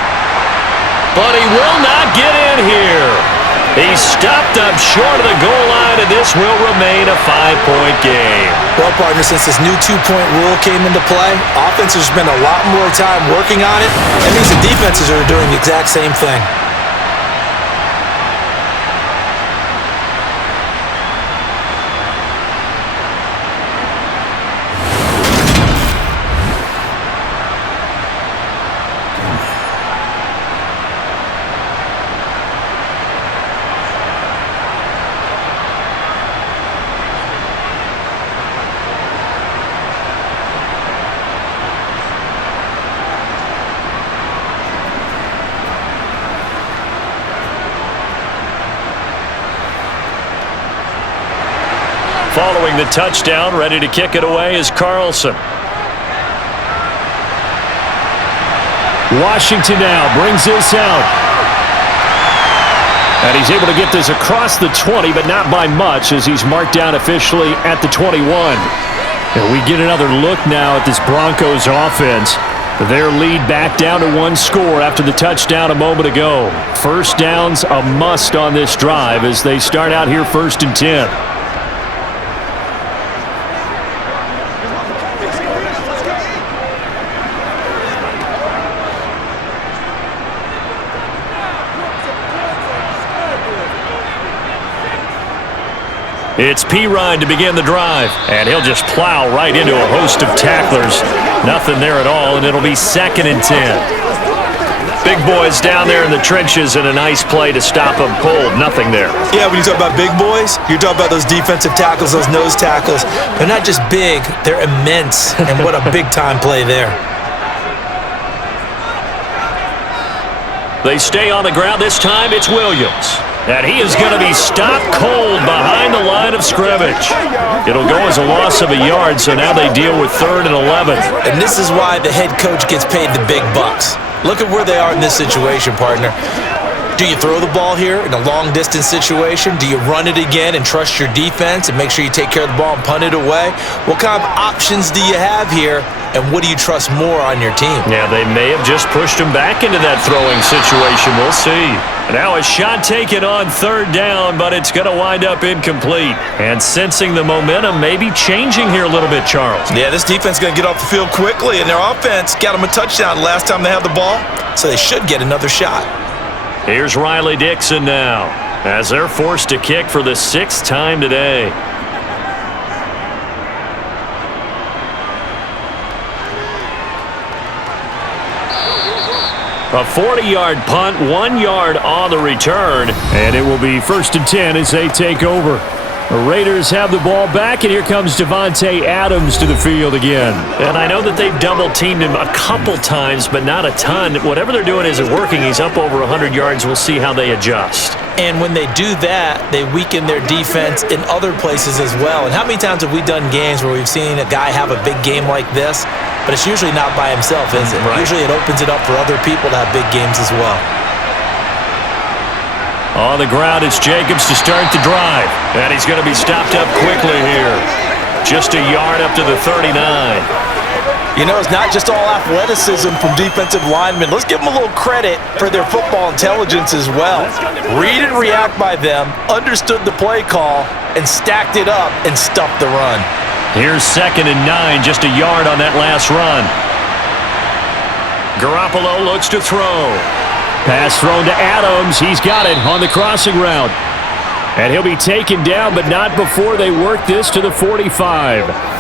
But he will not get in here. He's stopped up short of the goal line, and this will remain a 5-point game. Well, partner, since this new two-point rule came into play, offenses spend a lot more time working on it. That means the defenses are doing the exact same thing. Following the touchdown, ready to kick it away is Carlson. Washington now brings this out. And he's able to get this across the 20, but not by much, as he's marked down officially at the 21. And we get another look now at this Broncos offense. Their lead back down to one score after the touchdown a moment ago. First down's a must on this drive as they start out here 1st and 10. It's P-Ryan to begin the drive, and he'll just plow right into a host of tacklers. Nothing there at all, and it'll be 2nd and 10. Big boys down there in the trenches, and a nice play to stop them cold. Nothing there. Yeah, when you talk about big boys, you're talking about those defensive tackles, those nose tackles. They're not just big, they're immense, and what a big-time play there. They stay on the ground. This time it's Williams. And he is going to be stopped cold behind the line of scrimmage. It'll go as a loss of a yard, so now they deal with 3rd and 11. And this is why the head coach gets paid the big bucks. Look at where they are in this situation, partner. Do you throw the ball here in a long-distance situation? Do you run it again and trust your defense and make sure you take care of the ball and punt it away? What kind of options do you have here, and what do you trust more on your team? Yeah, they may have just pushed him back into that throwing situation. We'll see. Now a shot taken on 3rd down, but it's going to wind up incomplete. And sensing the momentum maybe changing here a little bit, Charles. Yeah, this defense is going to get off the field quickly, and their offense got them a touchdown last time they had the ball, so they should get another shot. Here's Riley Dixon now, as they're forced to kick for the 6th time today. A 40-yard punt, 1 yard on the return. And it will be 1st and 10 as they take over. The Raiders have the ball back, and here comes Devontae Adams to the field again. And I know that they've double-teamed him a couple times, but not a ton. Whatever they're doing isn't working. He's up over 100 yards. We'll see how they adjust. And when they do that, they weaken their defense in other places as well. And how many times have we done games where we've seen a guy have a big game like this, but it's usually not by himself, is it? Right. Usually it opens it up for other people to have big games as well. On the ground, it's Jacobs to start the drive. And he's going to be stopped up quickly here. Just a yard up to the 39. You know, it's not just all athleticism from defensive linemen. Let's give them a little credit for their football intelligence as well. Read and react by them, understood the play call, and stacked it up and stuffed the run. Here's 2nd and 9, just a yard on that last run. Garoppolo looks to throw. Pass thrown to Adams. He's got it on the crossing route. And he'll be taken down, but not before they work this to the 45.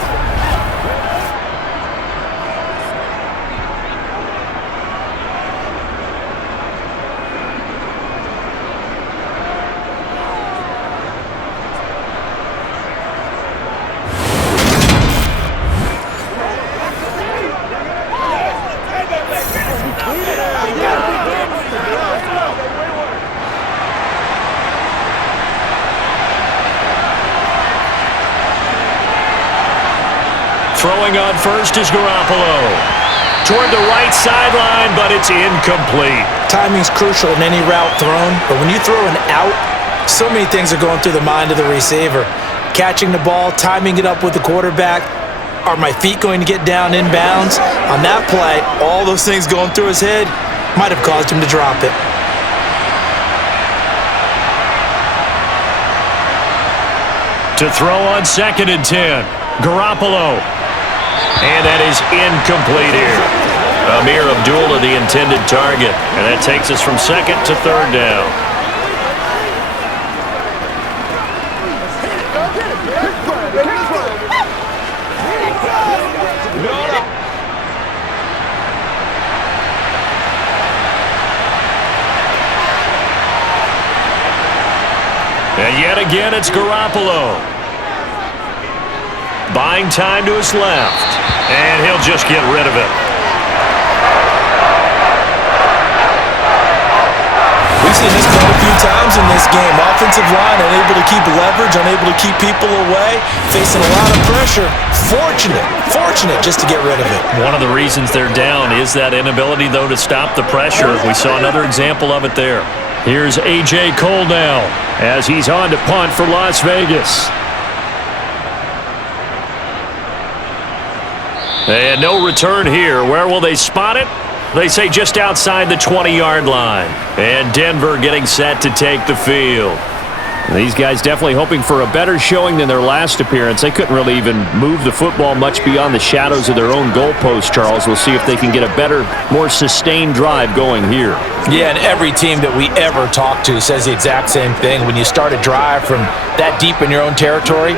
Throwing on first is Garoppolo. Toward the right sideline, but it's incomplete. Timing's crucial in any route thrown, but when you throw an out, so many things are going through the mind of the receiver. Catching the ball, timing it up with the quarterback. Are my feet going to get down inbounds? On that play, all those things going through his head might have caused him to drop it. To throw on 2nd and 10. Garoppolo. And that is incomplete here. Amir Abdullah, the intended target. And that takes us from 2nd to 3rd down. And yet again, it's Garoppolo. Buying time to his left. And he'll just get rid of it. We've seen this quite a few times in this game. Offensive line unable to keep leverage, unable to keep people away, facing a lot of pressure. Fortunate just to get rid of it. One of the reasons they're down is that inability, though, to stop the pressure. We saw another example of it there. Here's A.J. Cole now as he's on to punt for Las Vegas. And no return here. Where will they spot it? They say just outside the 20-yard line. And Denver getting set to take the field. These guys definitely hoping for a better showing than their last appearance. They couldn't really even move the football much beyond the shadows of their own goalpost, Charles. We'll see if they can get a better, more sustained drive going here. Yeah, and every team that we ever talk to says the exact same thing. When you start a drive from that deep in your own territory,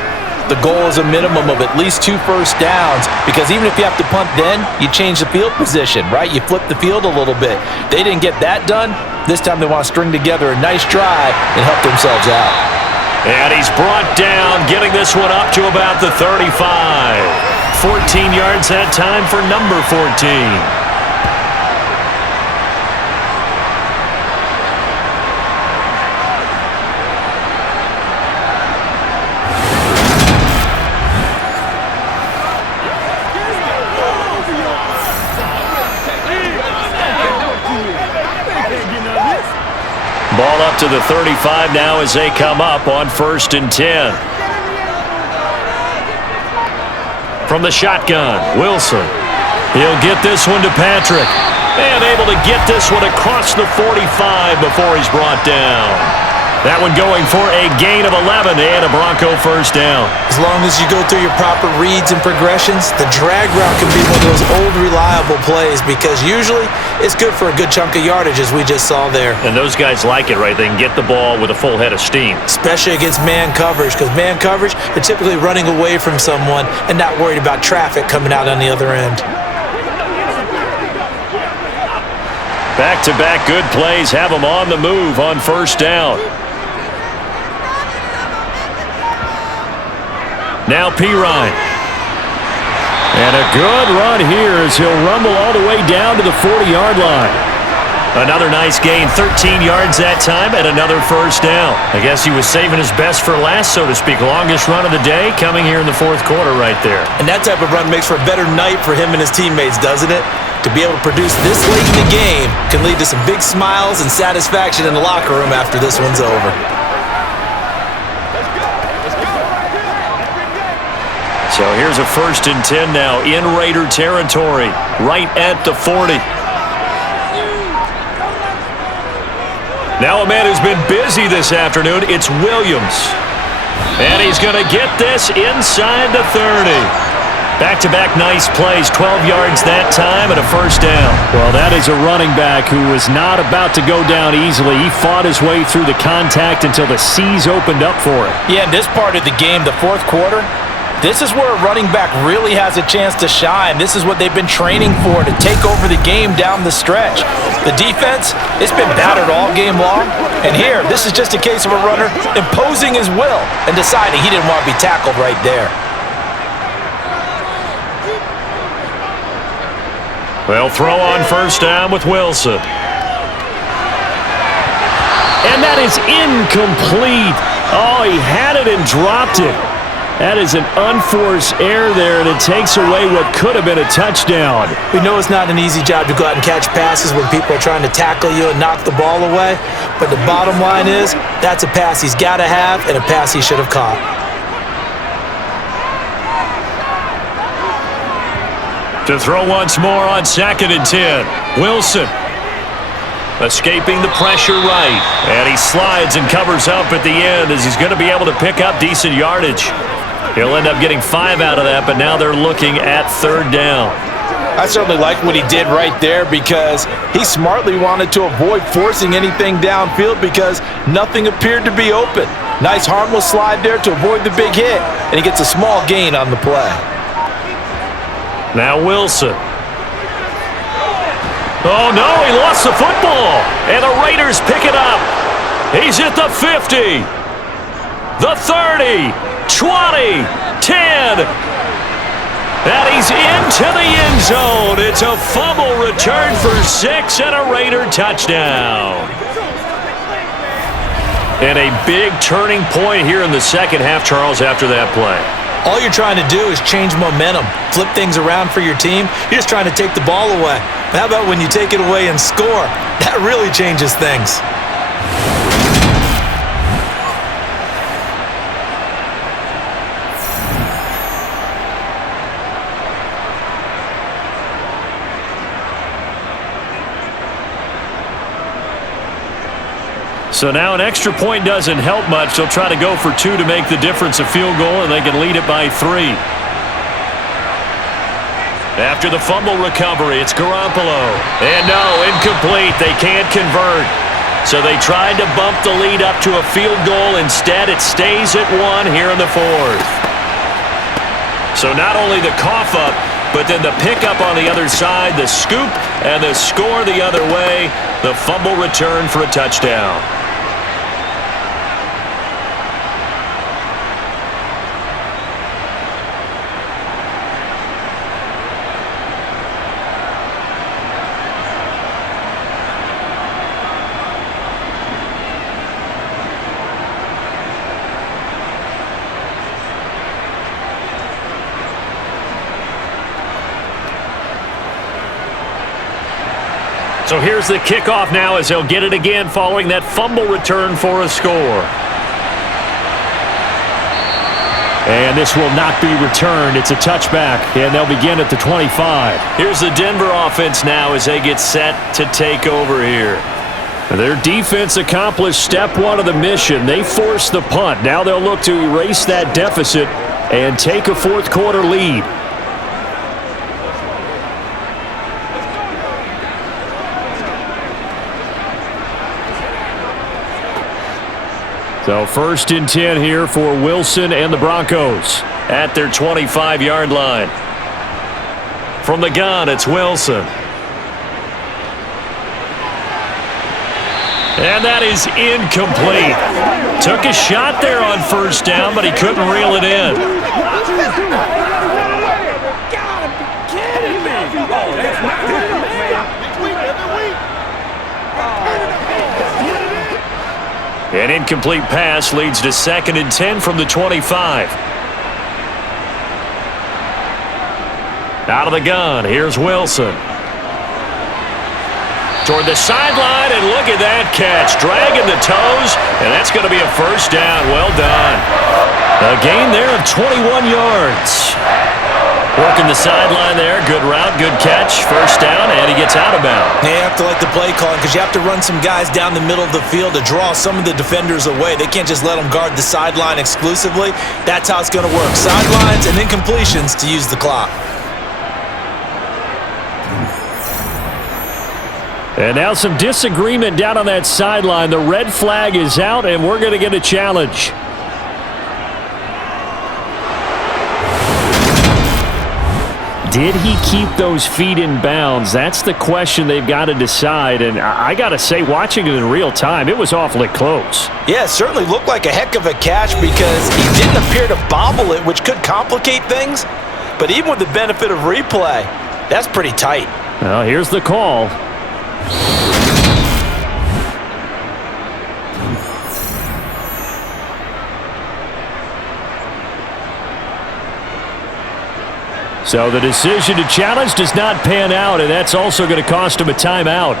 the goal is a minimum of at least 2 first downs, because even if you have to punt then, you change the field position, right? You flip the field a little bit. They didn't get that done. This time they want to string together a nice drive and help themselves out. And he's brought down, getting this one up to about the 35. 14 yards that time for number 14. Ball up to the 35 now as they come up on 1st and 10. From the shotgun, Wilson. He'll get this one to Patrick. And able to get this one across the 45 before he's brought down. That one going for a gain of 11 and a Bronco first down. As long as you go through your proper reads and progressions, the drag route can be one of those old reliable plays, because usually it's good for a good chunk of yardage, as we just saw there. And those guys like it, right? They can get the ball with a full head of steam. Especially against man coverage, because man coverage, they're typically running away from someone and not worried about traffic coming out on the other end. Back-to-back good plays have them on the move on first down. Now Pirine. And a good run here as he'll rumble all the way down to the 40-yard line. Another nice gain, 13 yards that time, and another first down. I guess he was saving his best for last, so to speak. Longest run of the day coming here in the 4th quarter right there. And that type of run makes for a better night for him and his teammates, doesn't it? To be able to produce this late in the game can lead to some big smiles and satisfaction in the locker room after this one's over. So here's a 1st and 10 now in Raider territory, right at the 40. Now a man who's been busy this afternoon, it's Williams. And he's going to get this inside the 30. Back-to-back nice plays, 12 yards that time and a 1st down. Well, that is a running back who was not about to go down easily. He fought his way through the contact until the seas opened up for him. Yeah, in this part of the game, the 4th quarter, this is where a running back really has a chance to shine. This is what they've been training for, to take over the game down the stretch. The defense, it's been battered all game long. And here, this is just a case of a runner imposing his will and deciding he didn't want to be tackled right there. They'll throw on 1st down with Wilson. And that is incomplete. Oh, he had it and dropped it. That is an unforced error there, and it takes away what could have been a touchdown. We know it's not an easy job to go out and catch passes when people are trying to tackle you and knock the ball away. But the bottom line is, that's a pass he's got to have and a pass he should have caught. To throw once more on 2nd and 10. Wilson escaping the pressure right. And he slides and covers up at the end as he's going to be able to pick up decent yardage. He'll end up getting 5 out of that, but now they're looking at 3rd down. I certainly like what he did right there because he smartly wanted to avoid forcing anything downfield because nothing appeared to be open. Nice harmless slide there to avoid the big hit, and he gets a small gain on the play. Now Wilson. Oh, no, he lost the football. And the Raiders pick it up. He's at the 50, the 30, 20, 10. And he's into the end zone. It's a fumble return for 6 and a Raider touchdown. And a big turning point here in the 2nd half, Charles, after that play. All you're trying to do is change momentum, flip things around for your team. You're just trying to take the ball away. But how about when you take it away and score? That really changes things. So now an extra point doesn't help much. They'll try to go for 2 to make the difference a field goal, and they can lead it by 3. After the fumble recovery, it's Garoppolo. And no, incomplete. They can't convert. So they tried to bump the lead up to a field goal. Instead, it stays at 1 here in the 4th. So not only the cough up, but then the pickup on the other side, the scoop, and the score the other way. The fumble return for a touchdown. So here's the kickoff now as they'll get it again following that fumble return for a score. And this will not be returned. It's a touchback, and they'll begin at the 25. Here's the Denver offense now as they get set to take over here. Their defense accomplished step 1 of the mission. They forced the punt. Now they'll look to erase that deficit and take a 4th quarter lead. So 1st and 10 here for Wilson and the Broncos at their 25-yard line. From the gun, it's Wilson. And that is incomplete. Took a shot there on 1st down, but he couldn't reel it in. An incomplete pass leads to 2nd and 10 from the 25. Out of the gun, here's Wilson. Toward the sideline, and look at that catch. Dragging the toes, and that's going to be a 1st down. Well done. A gain there of 21 yards. Working the sideline there. Good route, good catch. First down, and he gets out of bounds. Yeah, you have to like the play calling because you have to run some guys down the middle of the field to draw some of the defenders away. They can't just let them guard the sideline exclusively. That's how it's going to work. Sidelines and then completions to use the clock. And now some disagreement down on that sideline. The red flag is out, and we're going to get a challenge. Did he keep those feet in bounds? That's the question they've got to decide. And I got to say, watching it in real time, it was awfully close. Yeah, it certainly looked like a heck of a catch because he didn't appear to bobble it, which could complicate things. But even with the benefit of replay, that's pretty tight. Well, here's the call. So the decision to challenge does not pan out, and that's also going to cost him a timeout.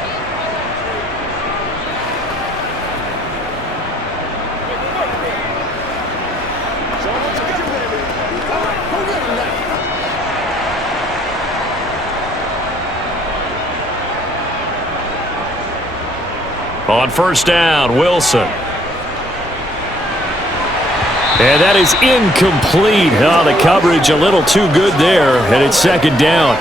On first down, Wilson. And that is incomplete. Oh, the coverage a little too good there, and it's second down.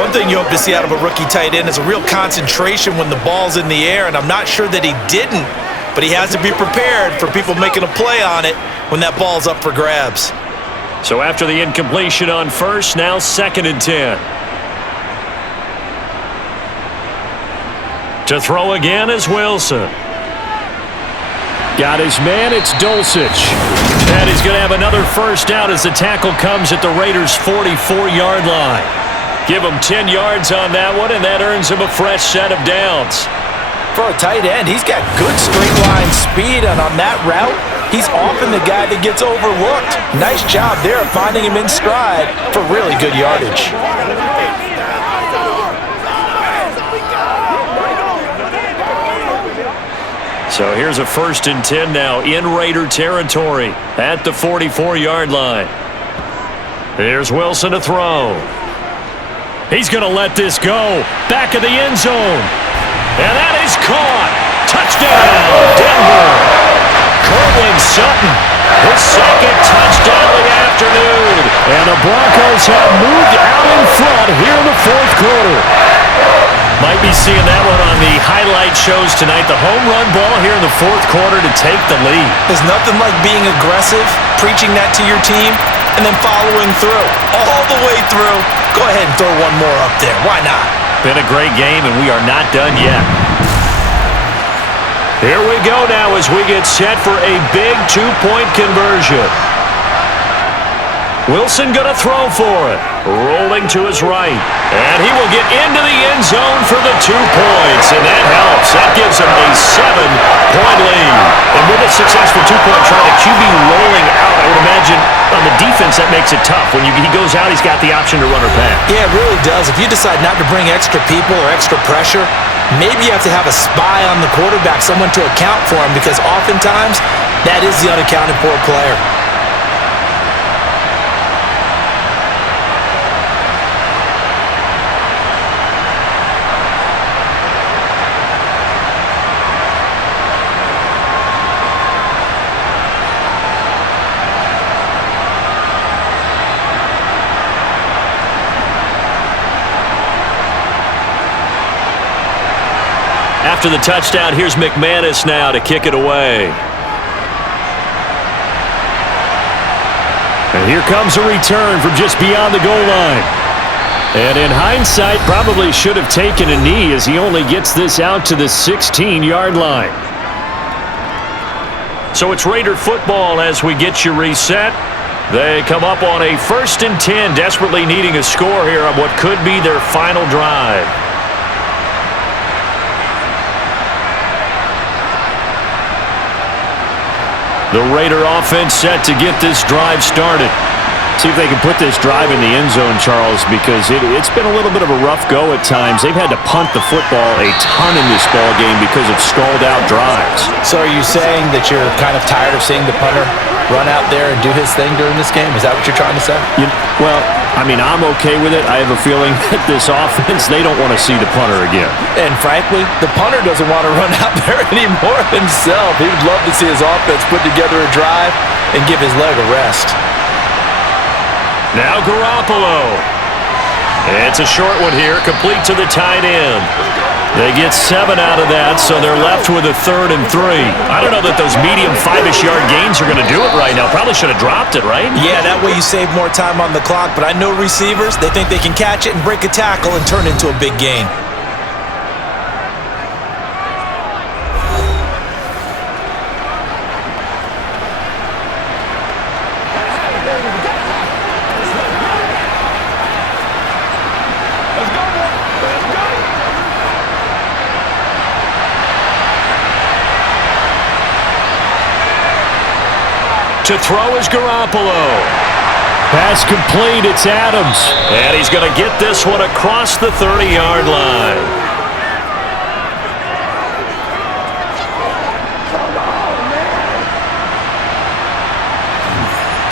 One thing you hope to see out of a rookie tight end is a real concentration when the ball's in the air, and I'm not sure that he didn't, but he has to be prepared for people making a play on it when that ball's up for grabs. So after the incompletion on first, now 2nd and 10. To throw again is Wilson. Got his man, it's Dulcich. And he's going to have another first down as the tackle comes at the Raiders' 44-yard line. Give him 10 yards on that one, and that earns him a fresh set of downs. For a tight end, he's got good straight line speed, and on that route, he's often the guy that gets overlooked. Nice job there of finding him in stride for really good yardage. So here's a 1st and 10 now in Raider territory at the 44-yard line. Here's Wilson to throw. He's going to let this go. Back of the end zone. And that is caught. Touchdown, Denver. Cortland Sutton, his 2nd touchdown of the afternoon. And the Broncos have moved out in front here in the 4th quarter. Might be seeing that one on the highlight shows tonight. The home run ball here in the 4th quarter to take the lead. There's nothing like being aggressive, preaching that to your team, and then following through. All the way through. Go ahead and throw one more up there. Why not? Been a great game, and we are not done yet. Here we go now as we get set for a big 2-point conversion. Wilson going to throw for it. Rolling to his right. And he will get into the end zone for the 2 points. And that helps. That gives him a 7-point lead. And with a successful 2-point try, the QB rolling out, I would imagine on the defense that makes it tough. When he goes out, he's got the option to run or pass. Yeah, it really does. If you decide not to bring extra people or extra pressure, maybe you have to have a spy on the quarterback, someone to account for him, because oftentimes that is the unaccounted for player. After the touchdown, here's McManus now to kick it away. And here comes a return from just beyond the goal line. And in hindsight, probably should have taken a knee as he only gets this out to the 16-yard line. So it's Raider football as we get you reset. They come up on a 1st and 10, desperately needing a score here on what could be their final drive. The Raider offense set to get this drive started. See if they can put this drive in the end zone, Charles, because it's been a little bit of a rough go at times. They've had to punt the football a ton in this ball game because of stalled out drives. So are you saying that you're kind of tired of seeing the punter run out there and do his thing during this game? Is that what you're trying to say? Well, I mean, I'm okay with it. I have a feeling that this offense, they don't want to see the punter again. And frankly, the punter doesn't want to run out there anymore himself. He would love to see his offense put together a drive and give his leg a rest. Now Garoppolo. It's a short one here, complete to the tight end. They get 7 out of that, so they're left with a 3rd and 3. I don't know that those medium 5-ish yard gains are going to do it right now. Probably should have dropped it, right? Yeah, that way you save more time on the clock, but I know receivers, they think they can catch it and break a tackle and turn it into a big gain. To throw is Garoppolo. Pass complete, it's Adams. And he's going to get this one across the 30-yard line.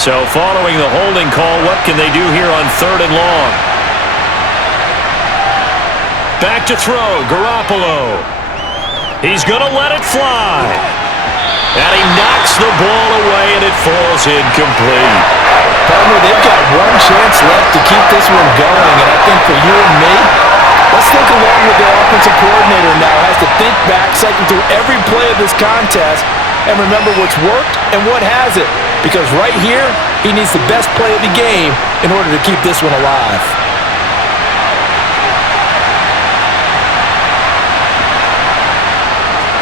So following the holding call, what can they do here on 3rd and long? Back to throw, Garoppolo. He's going to let it fly. And he knocks the ball away, and it falls incomplete. Partner, they've got one chance left to keep this one going, and I think for you and me, let's think along with the offensive coordinator now. Has to think back, cycle through every play of this contest, and remember what's worked and what hasn't. Because right here, he needs the best play of the game in order to keep this one alive.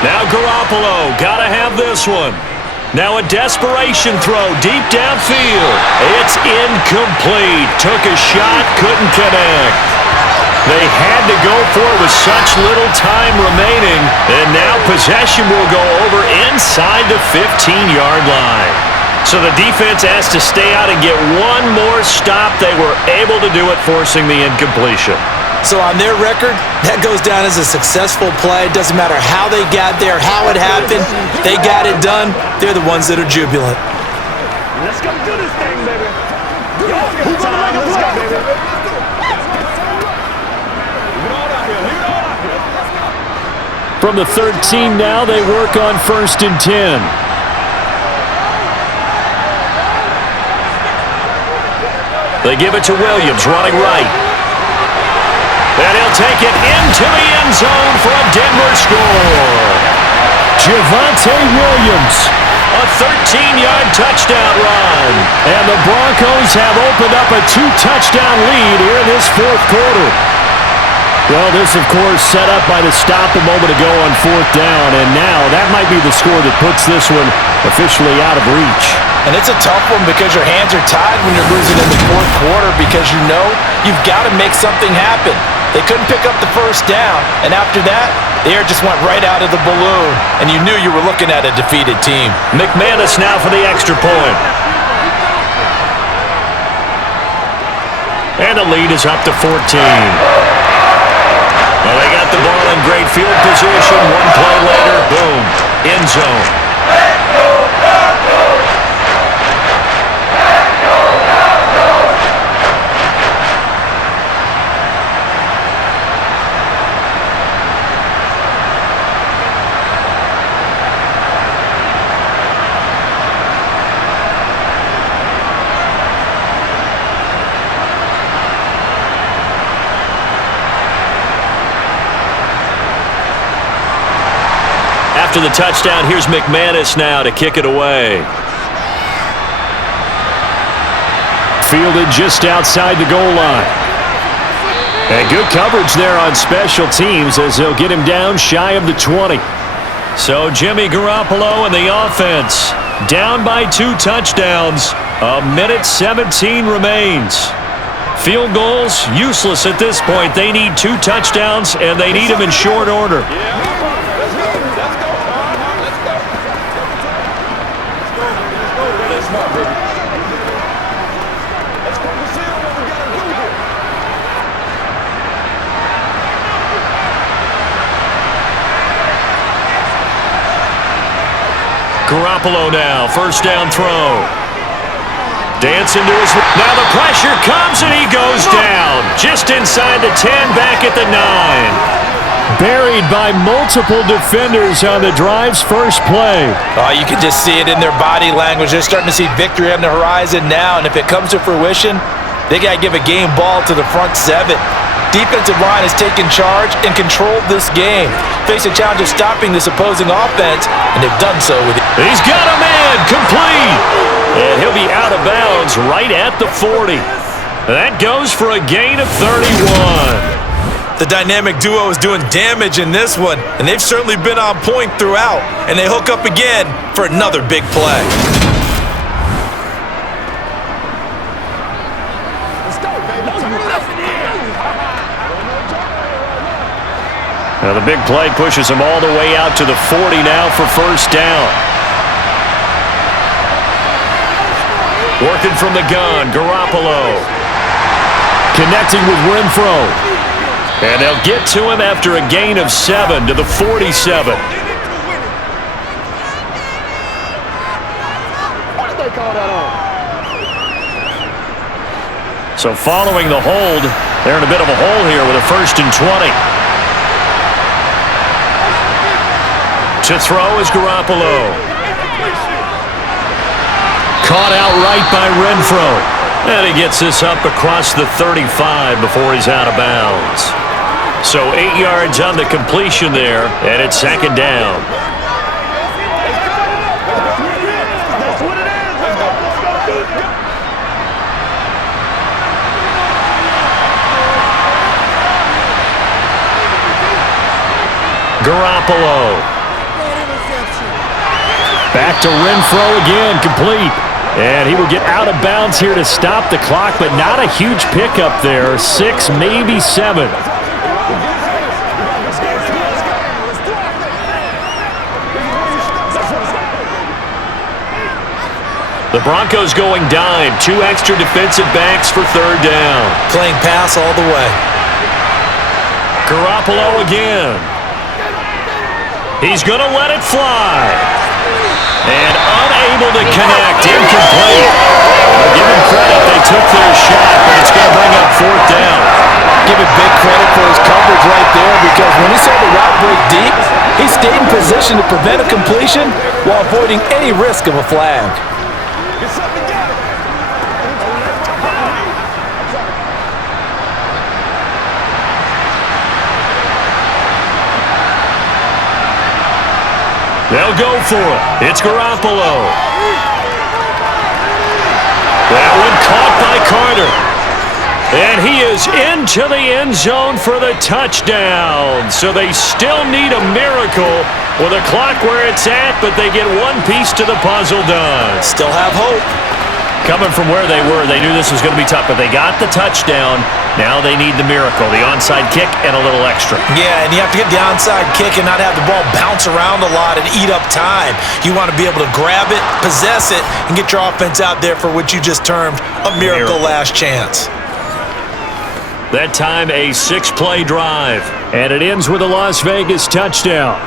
Now Garoppolo, gotta have this one. Now a desperation throw deep downfield. It's incomplete. Took a shot, couldn't connect. They had to go for it with such little time remaining, and now possession will go over inside the 15-yard line. So the defense has to stay out and get one more stop. They were able to do it, forcing the incompletion. So on their record, that goes down as a successful play. It doesn't matter how they got there, how it happened. They got it done. They're the ones that are jubilant. Let's go do this thing, baby. Y'all get time. Let's go, baby. Leave it all out here. Leave it all out here. From the 13 now, they work on 1st and 10. They give it to Williams, running right. And he'll take it into the end zone for a Denver score. Javonte Williams. A 13-yard touchdown run. And the Broncos have opened up a 2-touchdown lead here in this 4th quarter. Well, this, of course, set up by the stop a moment ago on 4th down, and now that might be the score that puts this one officially out of reach. And it's a tough one because your hands are tied when you're losing in the 4th quarter because you know you've got to make something happen. They couldn't pick up the 1st down, and after that, the air just went right out of the balloon, and you knew you were looking at a defeated team. McManus now for the extra point. And the lead is up to 14. Well, they got the ball in great field position. One play later, boom, end zone. After the touchdown, here's McManus now to kick it away. Fielded just outside the goal line. And good coverage there on special teams as they'll get him down shy of the 20. So Jimmy Garoppolo and the offense down by 2 touchdowns. A minute 17 remains. Field goals useless at this point. They need 2 touchdowns, and they need them in short order. Garoppolo now. First down throw. Dancing to his... Now the pressure comes and he goes down. Just inside the 10, back at the 9. Buried by multiple defenders on the drive's first play. Oh, you can just see it in their body language. They're starting to see victory on the horizon now, and if it comes to fruition, they got to give a game ball to the front 7. Defensive line has taken charge and controlled this game. Face a challenge of stopping this opposing offense, and they've done so with it. He's got a man, complete. And he'll be out of bounds right at the 40. That goes for a gain of 31. The dynamic duo is doing damage in this one, and they've certainly been on point throughout, and they hook up again for another big play. Now the big play pushes him all the way out to the 40 now for first down. Working from the gun, Garoppolo. Connecting with Renfro. And they'll get to him after a gain of 7 to the 47. What did they call that on? So following the hold, they're in a bit of a hole here with a 1st and 20. To throw is Garoppolo. Caught outright by Renfro. And he gets this up across the 35 before he's out of bounds. So 8 yards on the completion there, and it's 2nd down. That's what it is. Garoppolo. Back to Renfro again, complete. And he will get out of bounds here to stop the clock, but not a huge pickup there. 6, maybe 7. The Broncos going dime. 2 extra defensive backs for 3rd down. Playing pass all the way. Garoppolo again. He's going to let it fly. And unable to connect. Incomplete. I'll give him credit. They took their shot, but it's going to bring up 4th down. Give it big credit for his coverage right there, because when he saw the route break deep, he stayed in position to prevent a completion while avoiding any risk of a flag. They'll go for it. It's Garoppolo. That one caught by Carter. And he is into the end zone for the touchdown. So they still need a miracle with a clock where it's at, but they get one piece to the puzzle done. Still have hope. Coming from where they were, they knew this was going to be tough, but they got the touchdown. Now they need the miracle, the onside kick and a little extra. Yeah, and you have to get the onside kick and not have the ball bounce around a lot and eat up time. You want to be able to grab it, possess it, and get your offense out there for what you just termed a miracle last chance. That time a 6-play drive. And it ends with a Las Vegas touchdown.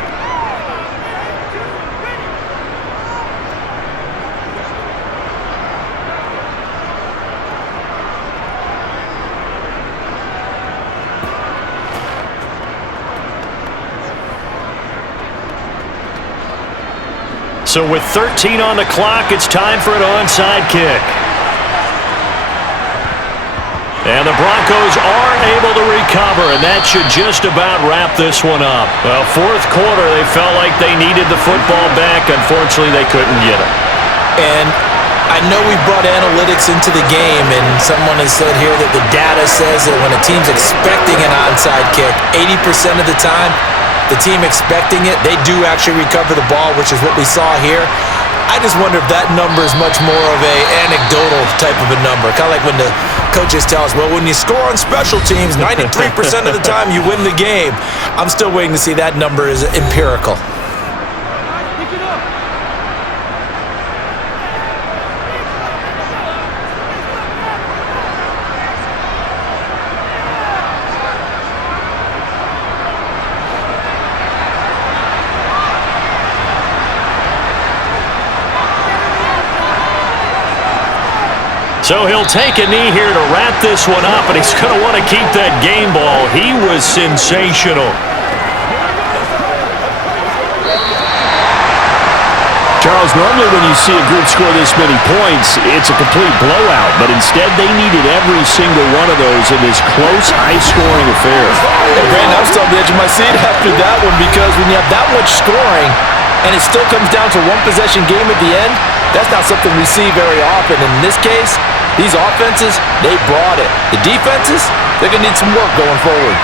So with 13 on the clock, it's time for an onside kick. And the Broncos are able to recover, and that should just about wrap this one up. Well, 4th quarter, they felt like they needed the football back. Unfortunately, they couldn't get it. And I know we brought analytics into the game, and someone has said here that the data says that when a team's expecting an onside kick, 80% of the time, the team expecting it, they do actually recover the ball, which is what we saw here. I just wonder if that number is much more of a anecdotal type of a number. Kind of like when the coaches tell us, well, when you score on special teams, 93% of the time you win the game. I'm still waiting to see that number is empirical. So he'll take a knee here to wrap this one up, and he's going to want to keep that game ball. He was sensational. Charles, normally when you see a group score this many points, it's a complete blowout, but instead they needed every single one of those in this close, high-scoring affair. Hey, Brandon, I was on the edge of my seat after that one because when you have that much scoring and it still comes down to one-possession game at the end, that's not something we see very often. In this case, these offenses, they brought it. The defenses, they're going to need some work going forward.